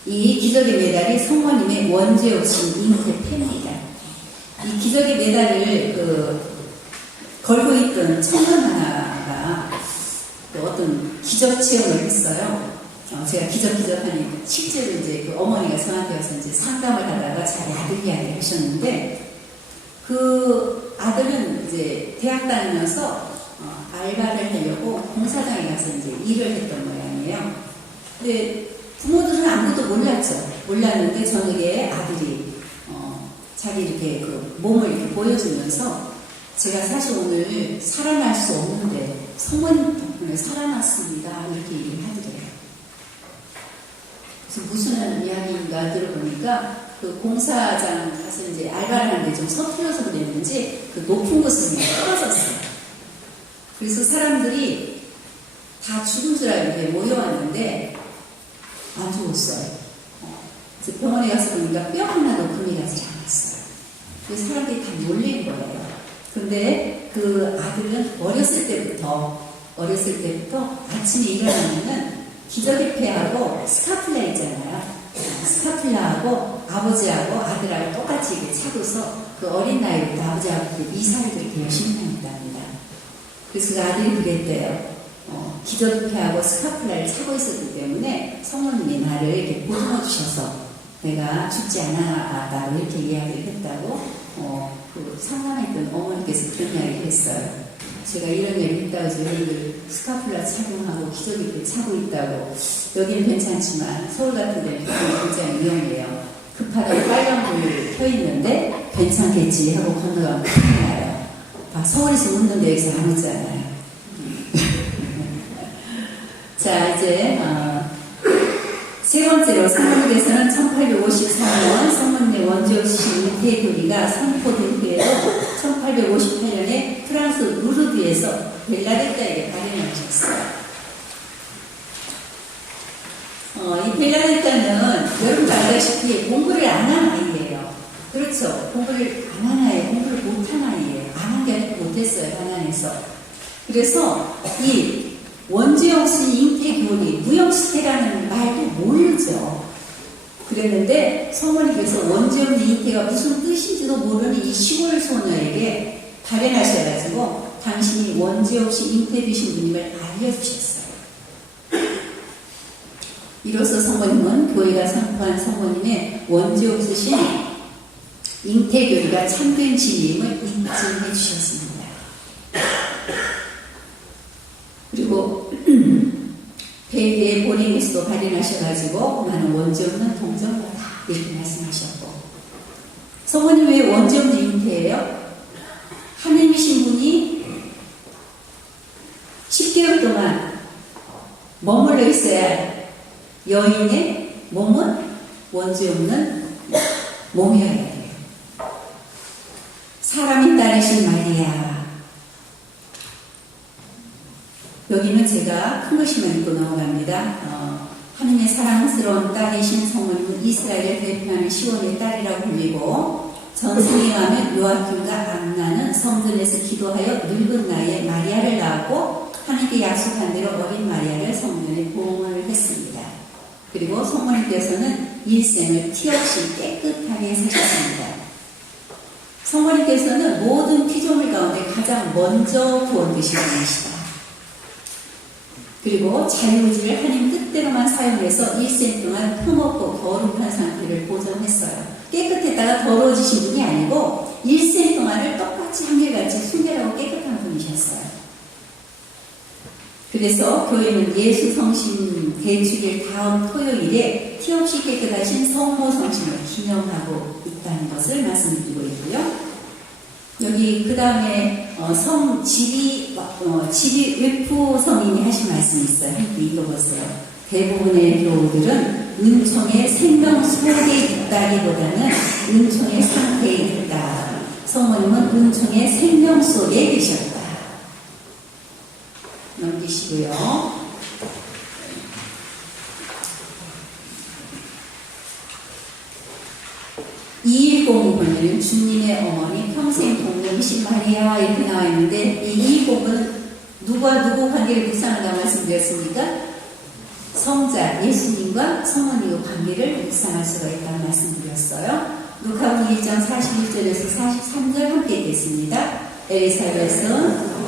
이 기적의 메달이 성모님의 원죄 없이 잉태패입니다. 이 기적의 메달을 걸고 있던 청년 하나가 어떤 기적 체험을 했어요. 제가 기적하니 실제로 이제 어머니가 저한테 와서 이제 상담을 하다가 자기 아들 이야기를 하셨는데 그 아들은 이제 대학 다니면서 알바를 하려고 공사장에 가서 이제 일을 했던 모양이에요. 근데 부모들은 아무것도 몰랐는데 저녁에 아들이 자기 이렇게 몸을 이렇게 보여주면서 제가 사실 오늘 살아날 수 없는데 성모님 덕분에 살아났습니다. 이렇게 얘기를 하더래요. 그래서 무슨 이야기인가 들어보니까 그 공사장 가서 이제 알바를 하는데 좀 서툴러서 그랬는지 그 높은 곳에서 떨어졌어요. 그래서 사람들이 다 죽은 줄 알고 모여왔는데 안 죽었어요. 그래서 병원에 가서 보니까 뼈 하나도 금이 가지 않았어요. 그래서 사람들이 다 놀린 거예요. 근데 그 아들은 어렸을 때부터 아침에 일어나면은 기저귀 폐하고 스카플라 있잖아요. 스카플라하고 아버지하고 아들하고 똑같이 이렇게 차고서 그 어린 나이부터 아버지하고 이사를 그렇게 열심히 다녔답니다. 그래서 그 아들이 그랬대요. 기저귀하고 스카플라를 차고 있었기 때문에 성모님이 나를 이렇게 보듬어 주셔서 내가 죽지 않았다고 이렇게 이야기를 했다고 그 상담했던 어머니께서 그런 이야기를 했어요. 제가 이런 얘기를 했다고 저희들 스카플라 착용하고 기저귀를 차고 있다고 여기는 괜찮지만 서울 같은 데는 굉장히 위험해요. 급하게 빨간불이 켜 있는데 괜찮겠지 하고 건너가면 큰일 나요. 서울에서 웃는데 여기서 안 웃잖아요. 자, 이제 세 번째로 성모님께서는 1854년 성모님의 원죄 없으신 잉태의 교리가 선포된 후에도 1858년에 프랑스 루르드에서 벨라데타에게 발현하셨어요. 이 벨라데타는 여러분도 알다시피 공부를 안 한 아이예요. 그렇죠. 공부를 안 한 아이, 공부를 못한 아이예요. 안 한 게 아니고 못했어요. 가난해서. 그래서 이 원죄 없이 잉태 교리, 무형시태라는 말도 모르죠. 그랬는데 성모님께서 원죄 없는 잉태가 무슨 뜻인지도 모르는 이 시골 소녀에게 발현하셔가지고 당신이 원죄 없이 잉태되신 분임을 알려주셨어요. 이로써 성모님은 교회가 선포한 성모님의 원죄 없으신 잉태 교리가 참된 진리임을 인증해 주셨습니다. 그리고 배에 보리미스도 발현하셔가지고 나는 원죄 없는 동정이다 이렇게 말씀하셨고, 성모님 왜 원죄 없는 잉태예요? 하나님이신 분이 10개월 동안 머물러 있어야 할 여인의 몸은 원죄 없는 몸이어야 돼요. 사람이 딸이신 마리아, 여기는 제가 큰 글씨만 읽고 넘어갑니다. 하나님의 사랑스러운 딸이신 성모님은 이스라엘을 대표하는 시온의 딸이라고 불리고, 전승에 가면 요아kim과 안나는 성전에서 기도하여 늙은 나이에 마리아를 낳았고, 하나님께 약속한 대로 어린 마리아를 성전에 봉헌을 했습니다. 그리고 성모님께서는 일생을 티 없이 깨끗하게 사셨습니다. 성모님께서는 모든 피조물 가운데 가장 먼저 구원 되신 분이시다. 그리고 자유의지를 하나님 뜻대로만 사용해서 일생 동안 흠없고 거룩한 상태를 보존했어요. 깨끗했다가 더러워지신 분이 아니고 일생 동안을 똑같이 한결같이 순결하고 깨끗한 분이셨어요. 그래서 교회는 예수 성신 대축일 다음 토요일에 티 없이 깨끗하신 성모 성신을 기념하고 있다는 것을 말씀드리고 있고요. 여기 그 다음에 지리 외프 성인이 하신 말씀이 있어요. 함께 읽어보세요. 대부분의 교우들은 은총의 생명 속에 있다기보다는 은총의 상태에 있다. 성모님은 은총의 생명 속에 계셨다. 넘기시고요. 210번에는 주님의 어머니 평생 동명이신 마리아 이렇게 나와 있는데, 이 210은 누가 누구 관계를 묵상한다고 말씀드렸습니까? 성자 예수님과 성모님의 관계를 묵상할 수가 있다고 말씀드렸어요. 누가복음 1장 41절에서 43절 함께 읽겠습니다. 엘리사벳은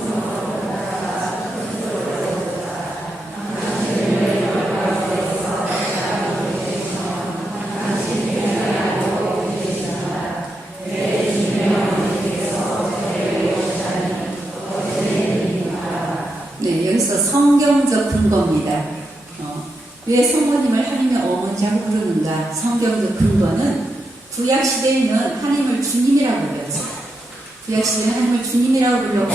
성경적 근거입니다. 왜 성모님을 하나님의 어머니라고 부르는가? 성경적 근거는 구약시대에는 하나님을 주님이라고 불렀죠. 구약시대에는 하나님을 주님이라고 불렀고,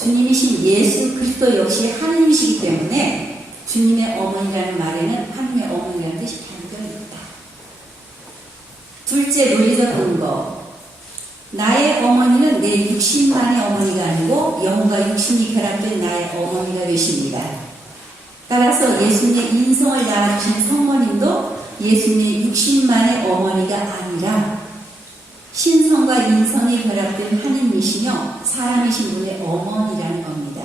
주님이신 예수 그리스도 역시 하나님이시기 때문에 주님의 어머니라는 말에는 하나님의 어머니라는 뜻이 담겨 있다. 둘째 논리적 근거, 나의 어머니는 내 육신만의 어머니가 아니고 영과 육신이 결합된 나의 어머니가 되십니다. 따라서 예수님의 인성을 낳아주신 성모님도 예수님의 육신만의 어머니가 아니라 신성과 인성이 결합된 하느님이시며 사람이신 분의 어머니라는 겁니다.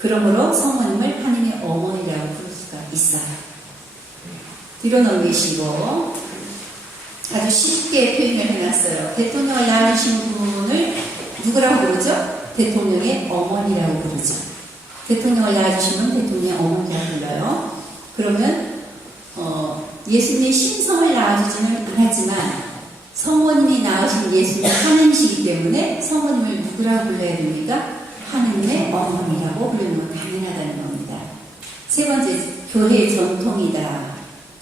그러므로 성모님을 하느님의 어머니라고 부를 수가 있어요. 뒤로 넘기시고 아주 쉽게 표현을 해놨어요. 대통령을 낳으신 분을 누구라고 부르죠? 대통령의 어머니라고 부르죠. 대통령을 낳아주시면 대통령의 어머니라고 불러요. 그러면 예수님의 신성을 낳아주지는 않았지만 성모님이 낳으신 예수님이 하느님이시기 때문에 성모님을 누구라고 불러야 됩니까? 하느님의 어머니라고 부르는 건 당연하다는 겁니다. 세 번째, 교회의 전통이다.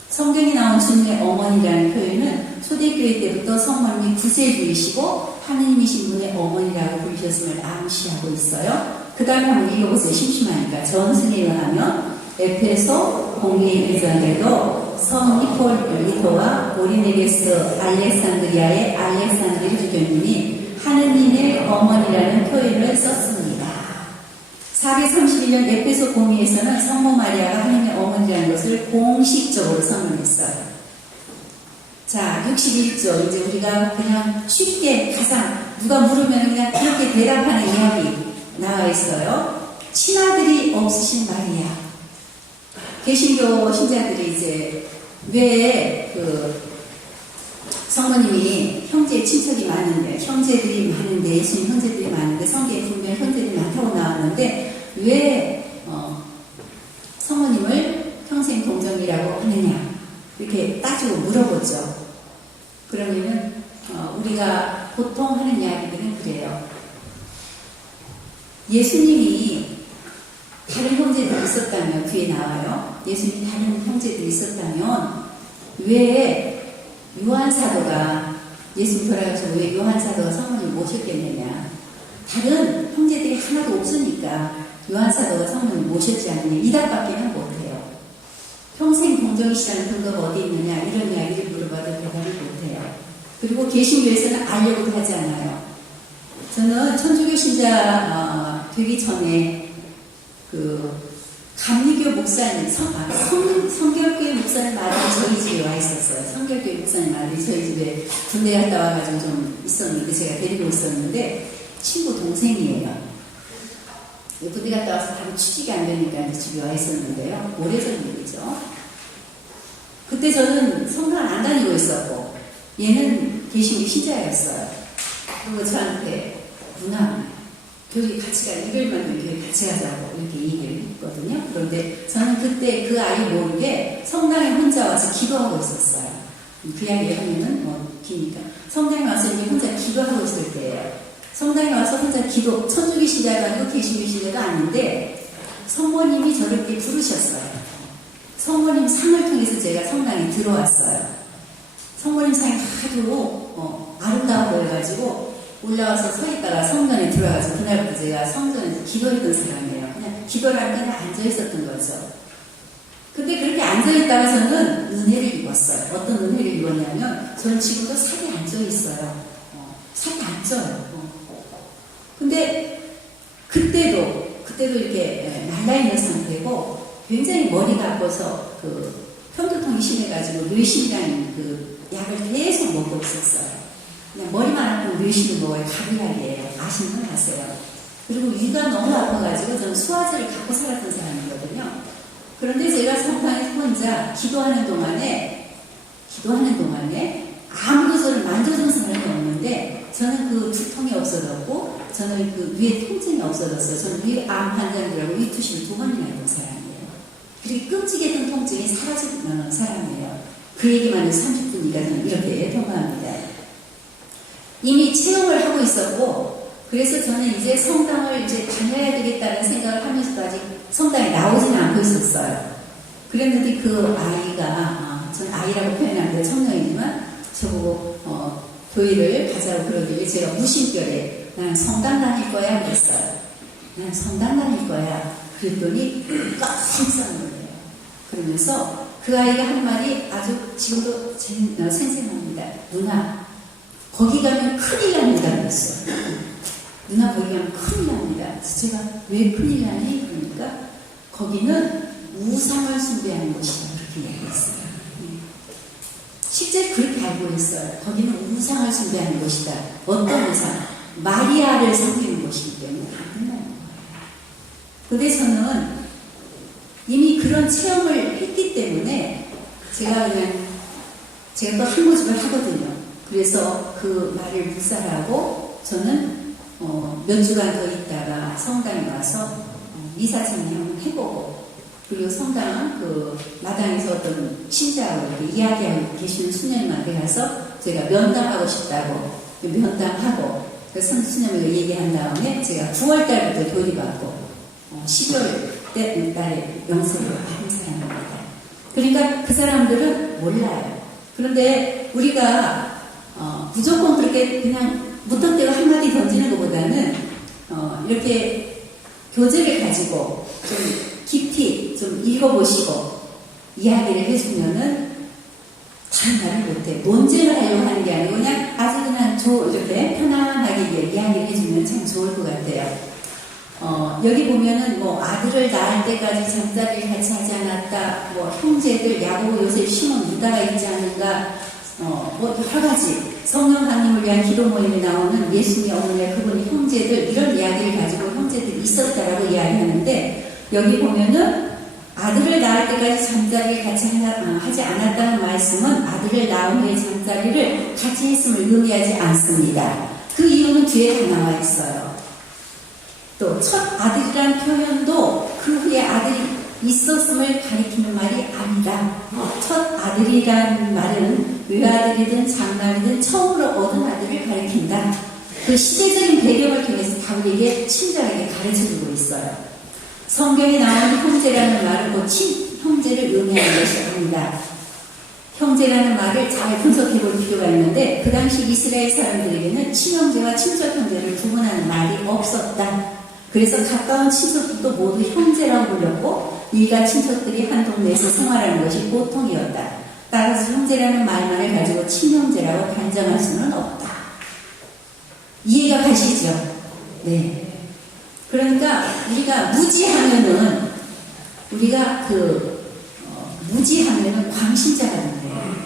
성경에 나온 주님의 어머니라는 표현은 초대교회 때부터 성모님이 구세주이시고 하느님이신 분의 어머니라고 부르셨음을 암시하고 있어요. 그 다음에 한번 읽어보세요. 심심하니까. 전승에 의하면 에페소 공회의 의전에도 성 니콜리토와 오리네게스 알렉산드리아의 알렉산드리 주교님이 하느님의 어머니라는 표현을 썼습니다. 431년 에페소 공회에서는 성모 마리아가 하느님의 어머니라는 것을 공식적으로 선언했어요. 자, 61조. 이제 우리가 그냥 쉽게 가장 누가 물으면 그냥 그렇게 대답하는 이야기 나와 있어요. 친아들이 없으신 마리아. 개신교 신자들이 이제 왜 성모님이 형제 친척이 많은데, 형제들이 많은데, 예수님 형제들이 많은데, 성경에 분명 형제들이 많다고 나왔는데 왜 성모님을 평생 동정이라고 하느냐 이렇게 따지고 물어보죠. 그러면은 우리가 보통 하는 이야기들은 그래요. 예수님이 다른 형제들이 있었다면, 뒤에 나와요. 예수님이 다른 형제들이 있었다면, 왜 요한 사도가, 예수님 돌아가셔서 왜 요한 사도가 성모님을 모셨겠느냐. 다른 형제들이 하나도 없으니까 요한 사도가 성모님을 모셨지 않느냐. 이 답밖에는 못해요. 평생 동정이시라는 근거가 어디 있느냐. 이런 이야기를 물어봐도 대답을 못해요. 그리고 개신교에서는 알려고도 하지 않아요. 저는 천주교 신자 되기 전에 감리교 목사님, 성결교회 목사님 아들이 저희 집에 와 있었어요. 성결교회 목사님 아들이 저희 집에 군대 갔다 와가지고 좀 있었는데, 제가 데리고 있었는데, 친구 동생이에요. 군대 갔다 와서 바로 취직이 안 되니까 이제 집에 와 있었는데요. 오래전 일이죠. 그때 저는 성당 안 다니고 있었고, 얘는 개신교 신자였어요. 그리고 저한테, 누나, 교회 같이 가, 일요일만 교회 같이 가자고 이렇게 얘기를 했거든요. 그런데 저는 그때 그 아이 모르게 성당에 혼자 와서 기도하고 있었어요. 그 이야기 하면은 기니까. 성당에 와서 이제 혼자 기도하고 있을 때예요. 성당에 와서 혼자 기도, 천주교 신자도 아니고 개신교 신자도 아닌데, 성모님이 저를 이렇게 부르셨어요. 성모님 상을 통해서 제가 성당에 들어왔어요. 성모님 상이 아주 아름다워 보여가지고, 올라와서 서 있다가 성전에 들어가서 그날부터 제가 성전에서 기도했던 사람이에요. 그냥 기도를 그냥 앉아 있었던 거죠. 근데 그렇게 앉아 있다가 저는 은혜를 입었어요. 어떤 은혜를 입었냐면, 저는 지금도 살이 안 쪄 있어요. 살이 안 쪄요. 근데 그때도 이렇게 말라있는 상태고, 굉장히 머리가 아파서 편두통이 심해가지고 뇌신이라는 약을 계속 먹고 있었어요. 그냥 머리만 아프면 뇌신을 먹어요. 가비약이에요. 아시는 분 아세요. 그리고 위가 너무 아파가지고 저는 수화제를 갖고 살았던 사람이거든요. 그런데 제가 성당에서 혼자 기도하는 동안에 아무도 저를 만져준 사람이 없는데, 저는 그 두통이 없어졌고, 저는 그 위에 통증이 없어졌어요. 저는 위암 환자들하고 위투시를 2번이나 했던 사람이에요. 그리고 끔찍했던 통증이 사라지는 사람이에요. 그 얘기만 해서 30분이니까 저는 이렇게 통과합니다. 이미 체험을 하고 있었고, 그래서 저는 이제 성당을 이제 다녀야 되겠다는 생각을 하면서도 아직 성당에 나오지는 않고 있었어요. 그랬는데 그 아이가, 전 아이라고 표현하는데 청년이지만, 저보고, 교회를 가자고 그러길래 제가 무심결에, 난 성당 다닐 거야 그랬어요. 난 성당 다닐 거야. 그랬더니 깜짝 놀래요. 그러면서 그 아이가 한 말이 아주 지금도 생생합니다. 누나, 거기 가면 큰일 납니다. 그랬어요. 누나 거기 가면 큰일 납니다. 그래서 제가 왜 큰일 나니? 그러니까 거기는 우상을 숭배하는 곳이다. 그렇게 얘기했어요. 실제 그렇게 알고 있어요. 거기는 우상을 숭배하는 곳이다. 어떤 우상? 마리아를 섬기는 곳이기 때문에 안 된다는 거예요. 근데 저는 이미 그런 체험을 했기 때문에 제가 또 한모집을 하거든요. 그래서 그 말을 묵살하고 저는 몇 주간 더 있다가 성당에 와서 미사 참여를 해보고, 그리고 성당 마당에서 어떤 신자하고 이렇게 이야기하고 계시는 수녀님한테 가서 제가 면담하고 싶다고 면담하고, 그래서 수녀님과 얘기한 다음에 제가 9월 달부터 교리받고 12월 달에 영성을 받은 사람입니다. 그러니까 그 사람들은 몰라요. 그런데 우리가 무조건 그렇게 그냥 무턱대고 한마디 던지는 것보다는 이렇게 교재를 가지고 좀 깊이 좀 읽어보시고 이야기를 해주면은 다른 말을 못해. 논쟁을 하려고 하는 게 아니고 그냥 아주 그냥 이렇게 편안하게 이야기를 해주면 참 좋을 것 같아요. 여기 보면은 아들을 낳을 때까지 잠자리를 같이 하지 않았다. 형제들 야고보 요셉 시몬 유다가 있지 않은가. 여러 가지 성령 하나님을 위한 기도 모임에 나오는 예수님의 어머니와 그분의 형제들, 이런 이야기를 가지고 형제들이 있었다라고 이야기하는데, 여기 보면은 아들을 낳을 때까지 잠자리를 같이 하지 않았다는 말씀은 아들을 낳은 후에 잠자리를 같이 했음을 의미하지 않습니다. 그 이유는 뒤에 다 나와 있어요. 또 첫 아들이란 표현도 그 후에 아들이 있었음을 가리키는 말이 아니라, 첫 아들이란 말은 외아들이든 장남이든 처음으로 얻은 아들을 가리킨다. 그 시대적인 배경을 통해서 다윗에게 친절하게 가르쳐주고 있어요. 성경에 나오는 형제라는 말은 곧 친형제를 의미하는 것이 아닙니다. 형제라는 말을 잘 분석해 볼 필요가 있는데 그 당시 이스라엘 사람들에게는 친형제와 친척 형제를 구분하는 말이 없었다. 그래서 가까운 친척들도 모두 형제라고 불렸고 일가 친척들이 한 동네에서 생활하는 것이 보통이었다. 따라서 형제라는 말만을 가지고 친형제라고 단정할 수는 없다. 이해가 가시죠? 네. 그러니까 우리가 무지하면은 무지하면은 광신자가 된대요.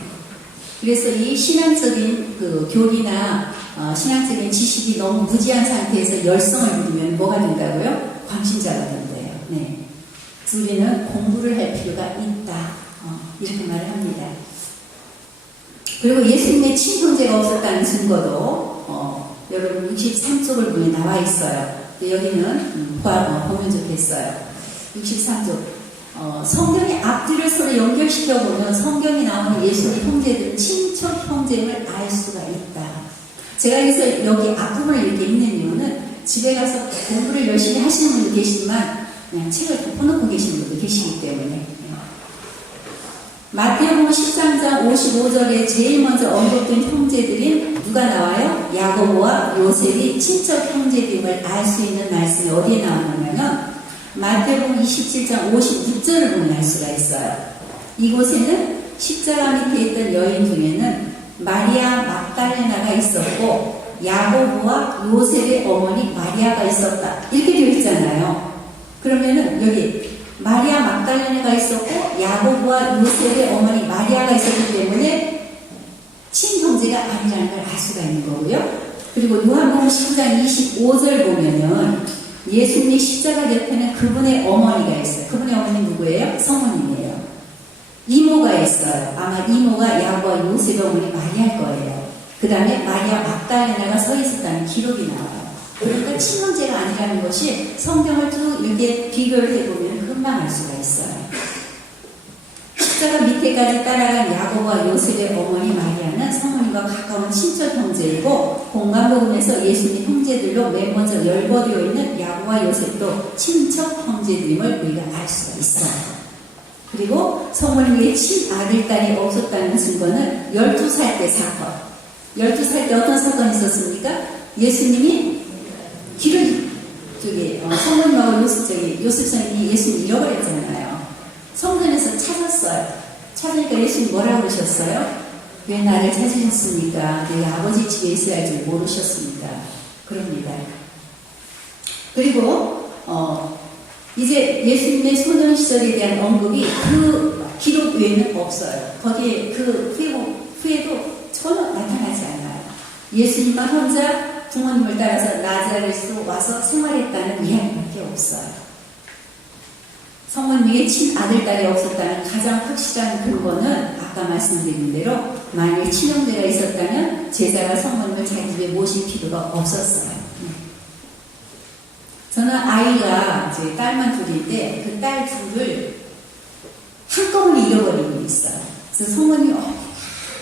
그래서 이 신앙적인 그 교리나 신앙적인 지식이 너무 무지한 상태에서 열성을 부리면 뭐가 된다고요? 광신자가 된대요. 네. 우리는 공부를 할 필요가 있다. 이렇게 말을 합니다. 그리고 예수님의 친형제가 없었다는 증거도 여러분 63쪽을 보면 나와 있어요. 여기는 보면 좋겠어요. 63쪽. 성경의 앞뒤를 서로 연결시켜 보면 성경에 나오는 예수님 형제들은 친척 형제임을 알 수가 있다. 제가 그래서 여기 앞부분을 이렇게 읽는 이유는 집에 가서 공부를 열심히 하시는 분도 계시지만 그냥 책을 덮어놓고 계시는 분도 계시기 때문에. 마태복음 13장 55절에 제일 먼저 언급된 형제들인 누가 나와요? 야고보와 요셉이 친척 형제임을 알 수 있는 말씀이 어디에 나오냐면 마태복음 27장 56절을 보면 알 수가 있어요. 이곳에는 십자가 밑에 있던 여인 중에는 마리아 막달레나가 있었고 야고보와 요셉의 어머니 마리아가 있었다. 이렇게 되어 있잖아요. 그러면은 여기 마리아 막달레나가 있었고 야고보와 요셉의 어머니 마리아가 있었기 때문에 친형제가 아니라는 걸 알 수가 있는 거고요. 그리고 요한복음 19장 25절 보면은 예수님이 십자가 옆에는 그분의 어머니가 있어요. 그분의 어머니 누구예요? 성모님이에요. 이모가 있어요. 아마 이모가 야고보와 요셉의 어머니 마리아일 거예요. 그 다음에 마리아 막달레나가 서 있었다는 기록이 나와요. 그러니까 친형제가 아니라는 것이 성경을 쭉 이렇게 비교를 해보면 금방 알 수가 있어요. 십자가 밑에까지 따라간 야고보와 요셉의 어머니 마리아는 성모님과 가까운 친척 형제이고 공간복음에서 예수님 형제들로 맨 먼저 열거되어 있는 야고보와 요셉도 친척 형제들임을 우리가 알 수가 있어요. 그리고 성모님의 친아들, 딸이 없었다는 증거는 12살 때 사건. 12살 때 어떤 사건이 있었습니까? 예수님이 길을 성모님하고 요셉 선생님이 예수님 잃어버렸잖아요. 성전에서 찾았어요. 찾으니까 예수님 뭐라고 그러셨어요? 왜 나를 찾으셨습니까? 내 아버지 집에 있어야 할 줄 모르셨습니까? 그럽니다. 그리고 이제 예수님의 소년 시절에 대한 언급이 그 기록 외에는 없어요. 거기에 그 후에도 전혀 나타나지 않아요. 예수님만 혼자 부모님을 따라서 나자렛으로 와서 생활했다는 이야기밖에 없어요. 성모님에게 친아들, 딸이 없었다는 가장 확실한 근거는 아까 말씀드린 대로 만일 친형제가 있었다면 제자가 성모님을 자기 집에 모실 필요가 없었어요. 저는 아이가 이제 딸만 둘인데 그 딸 둘을 한꺼번에 잃어버린 일이 있어요. 그래서 성모님이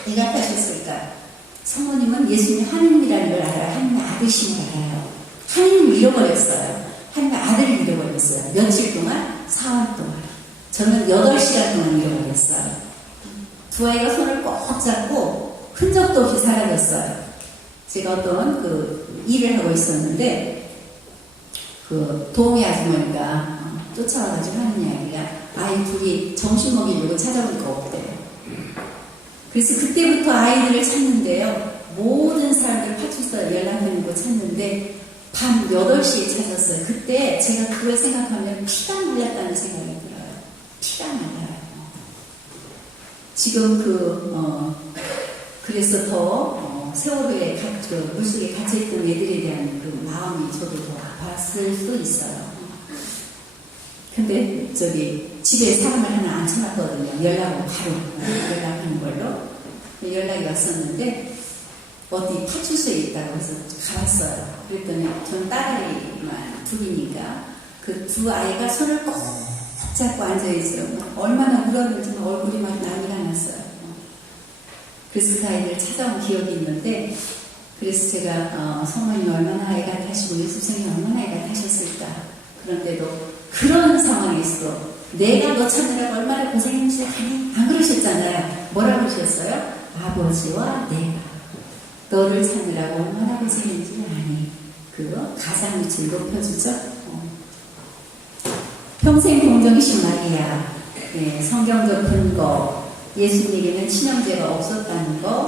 애가 타셨을까? 성모님은 예수님 하느님이라는 걸 알아요. 하느님 아들이신 걸 알아요. 하느님을 잃어버렸어요. 하느님 아들을 잃어버렸어요. 며칠 동안? 4월 동안. 저는 8시간 동안 잃어버렸어요. 두 아이가 손을 꼭 잡고 흔적도 없이 사라졌어요. 제가 어떤 일을 하고 있었는데 도우미 아주머니가 쫓아와가지고 하는 이야기가 아이 둘이 점심 먹이려고 찾아보니까 없대요. 그래서 그때부터 아이들을 찾는데요. 모든 사람들 파출소에 연락하는 거 찾는데 밤 8시에 찾았어요. 그때 제가 그걸 생각하면 피가 날렸다는 생각이 들어요. 피가 날려요. 지금 그래서 더 세월호에 물속에 갇혀있던 애들에 대한 그 마음이 저도 더 아팠을 수도 있어요. 근데 집에 사람을 하나 앉혀놨거든요. 연락을 바로 연락하는 걸로. 연락이 왔었는데 어디 파출소에 있다고 해서 가봤어요. 그랬더니 전 딸아이만 둘이니까 그 두 아이가 손을 꼭 잡고 앉아있어요. 얼마나 울었는지 얼굴이 막 난리가 났어요. 그래서 그 아이들 찾아온 기억이 있는데 그래서 제가 성모님이 얼마나 애가 타시고 예수님이 얼마나 애가 타셨을까. 그런데도 그런 상황에서 내가 너 찾느라고 얼마나 고생했는지 아니 안 그러셨잖아요. 뭐라고 그러셨어요? 아버지와 내가 너를 찾느라고 얼마나 고생했는지 아니. 그 가상유치를 높여주죠. 평생 동정이신 마리아, 네, 성경적 근거, 예수님에게는 친형제가 없었다는 거,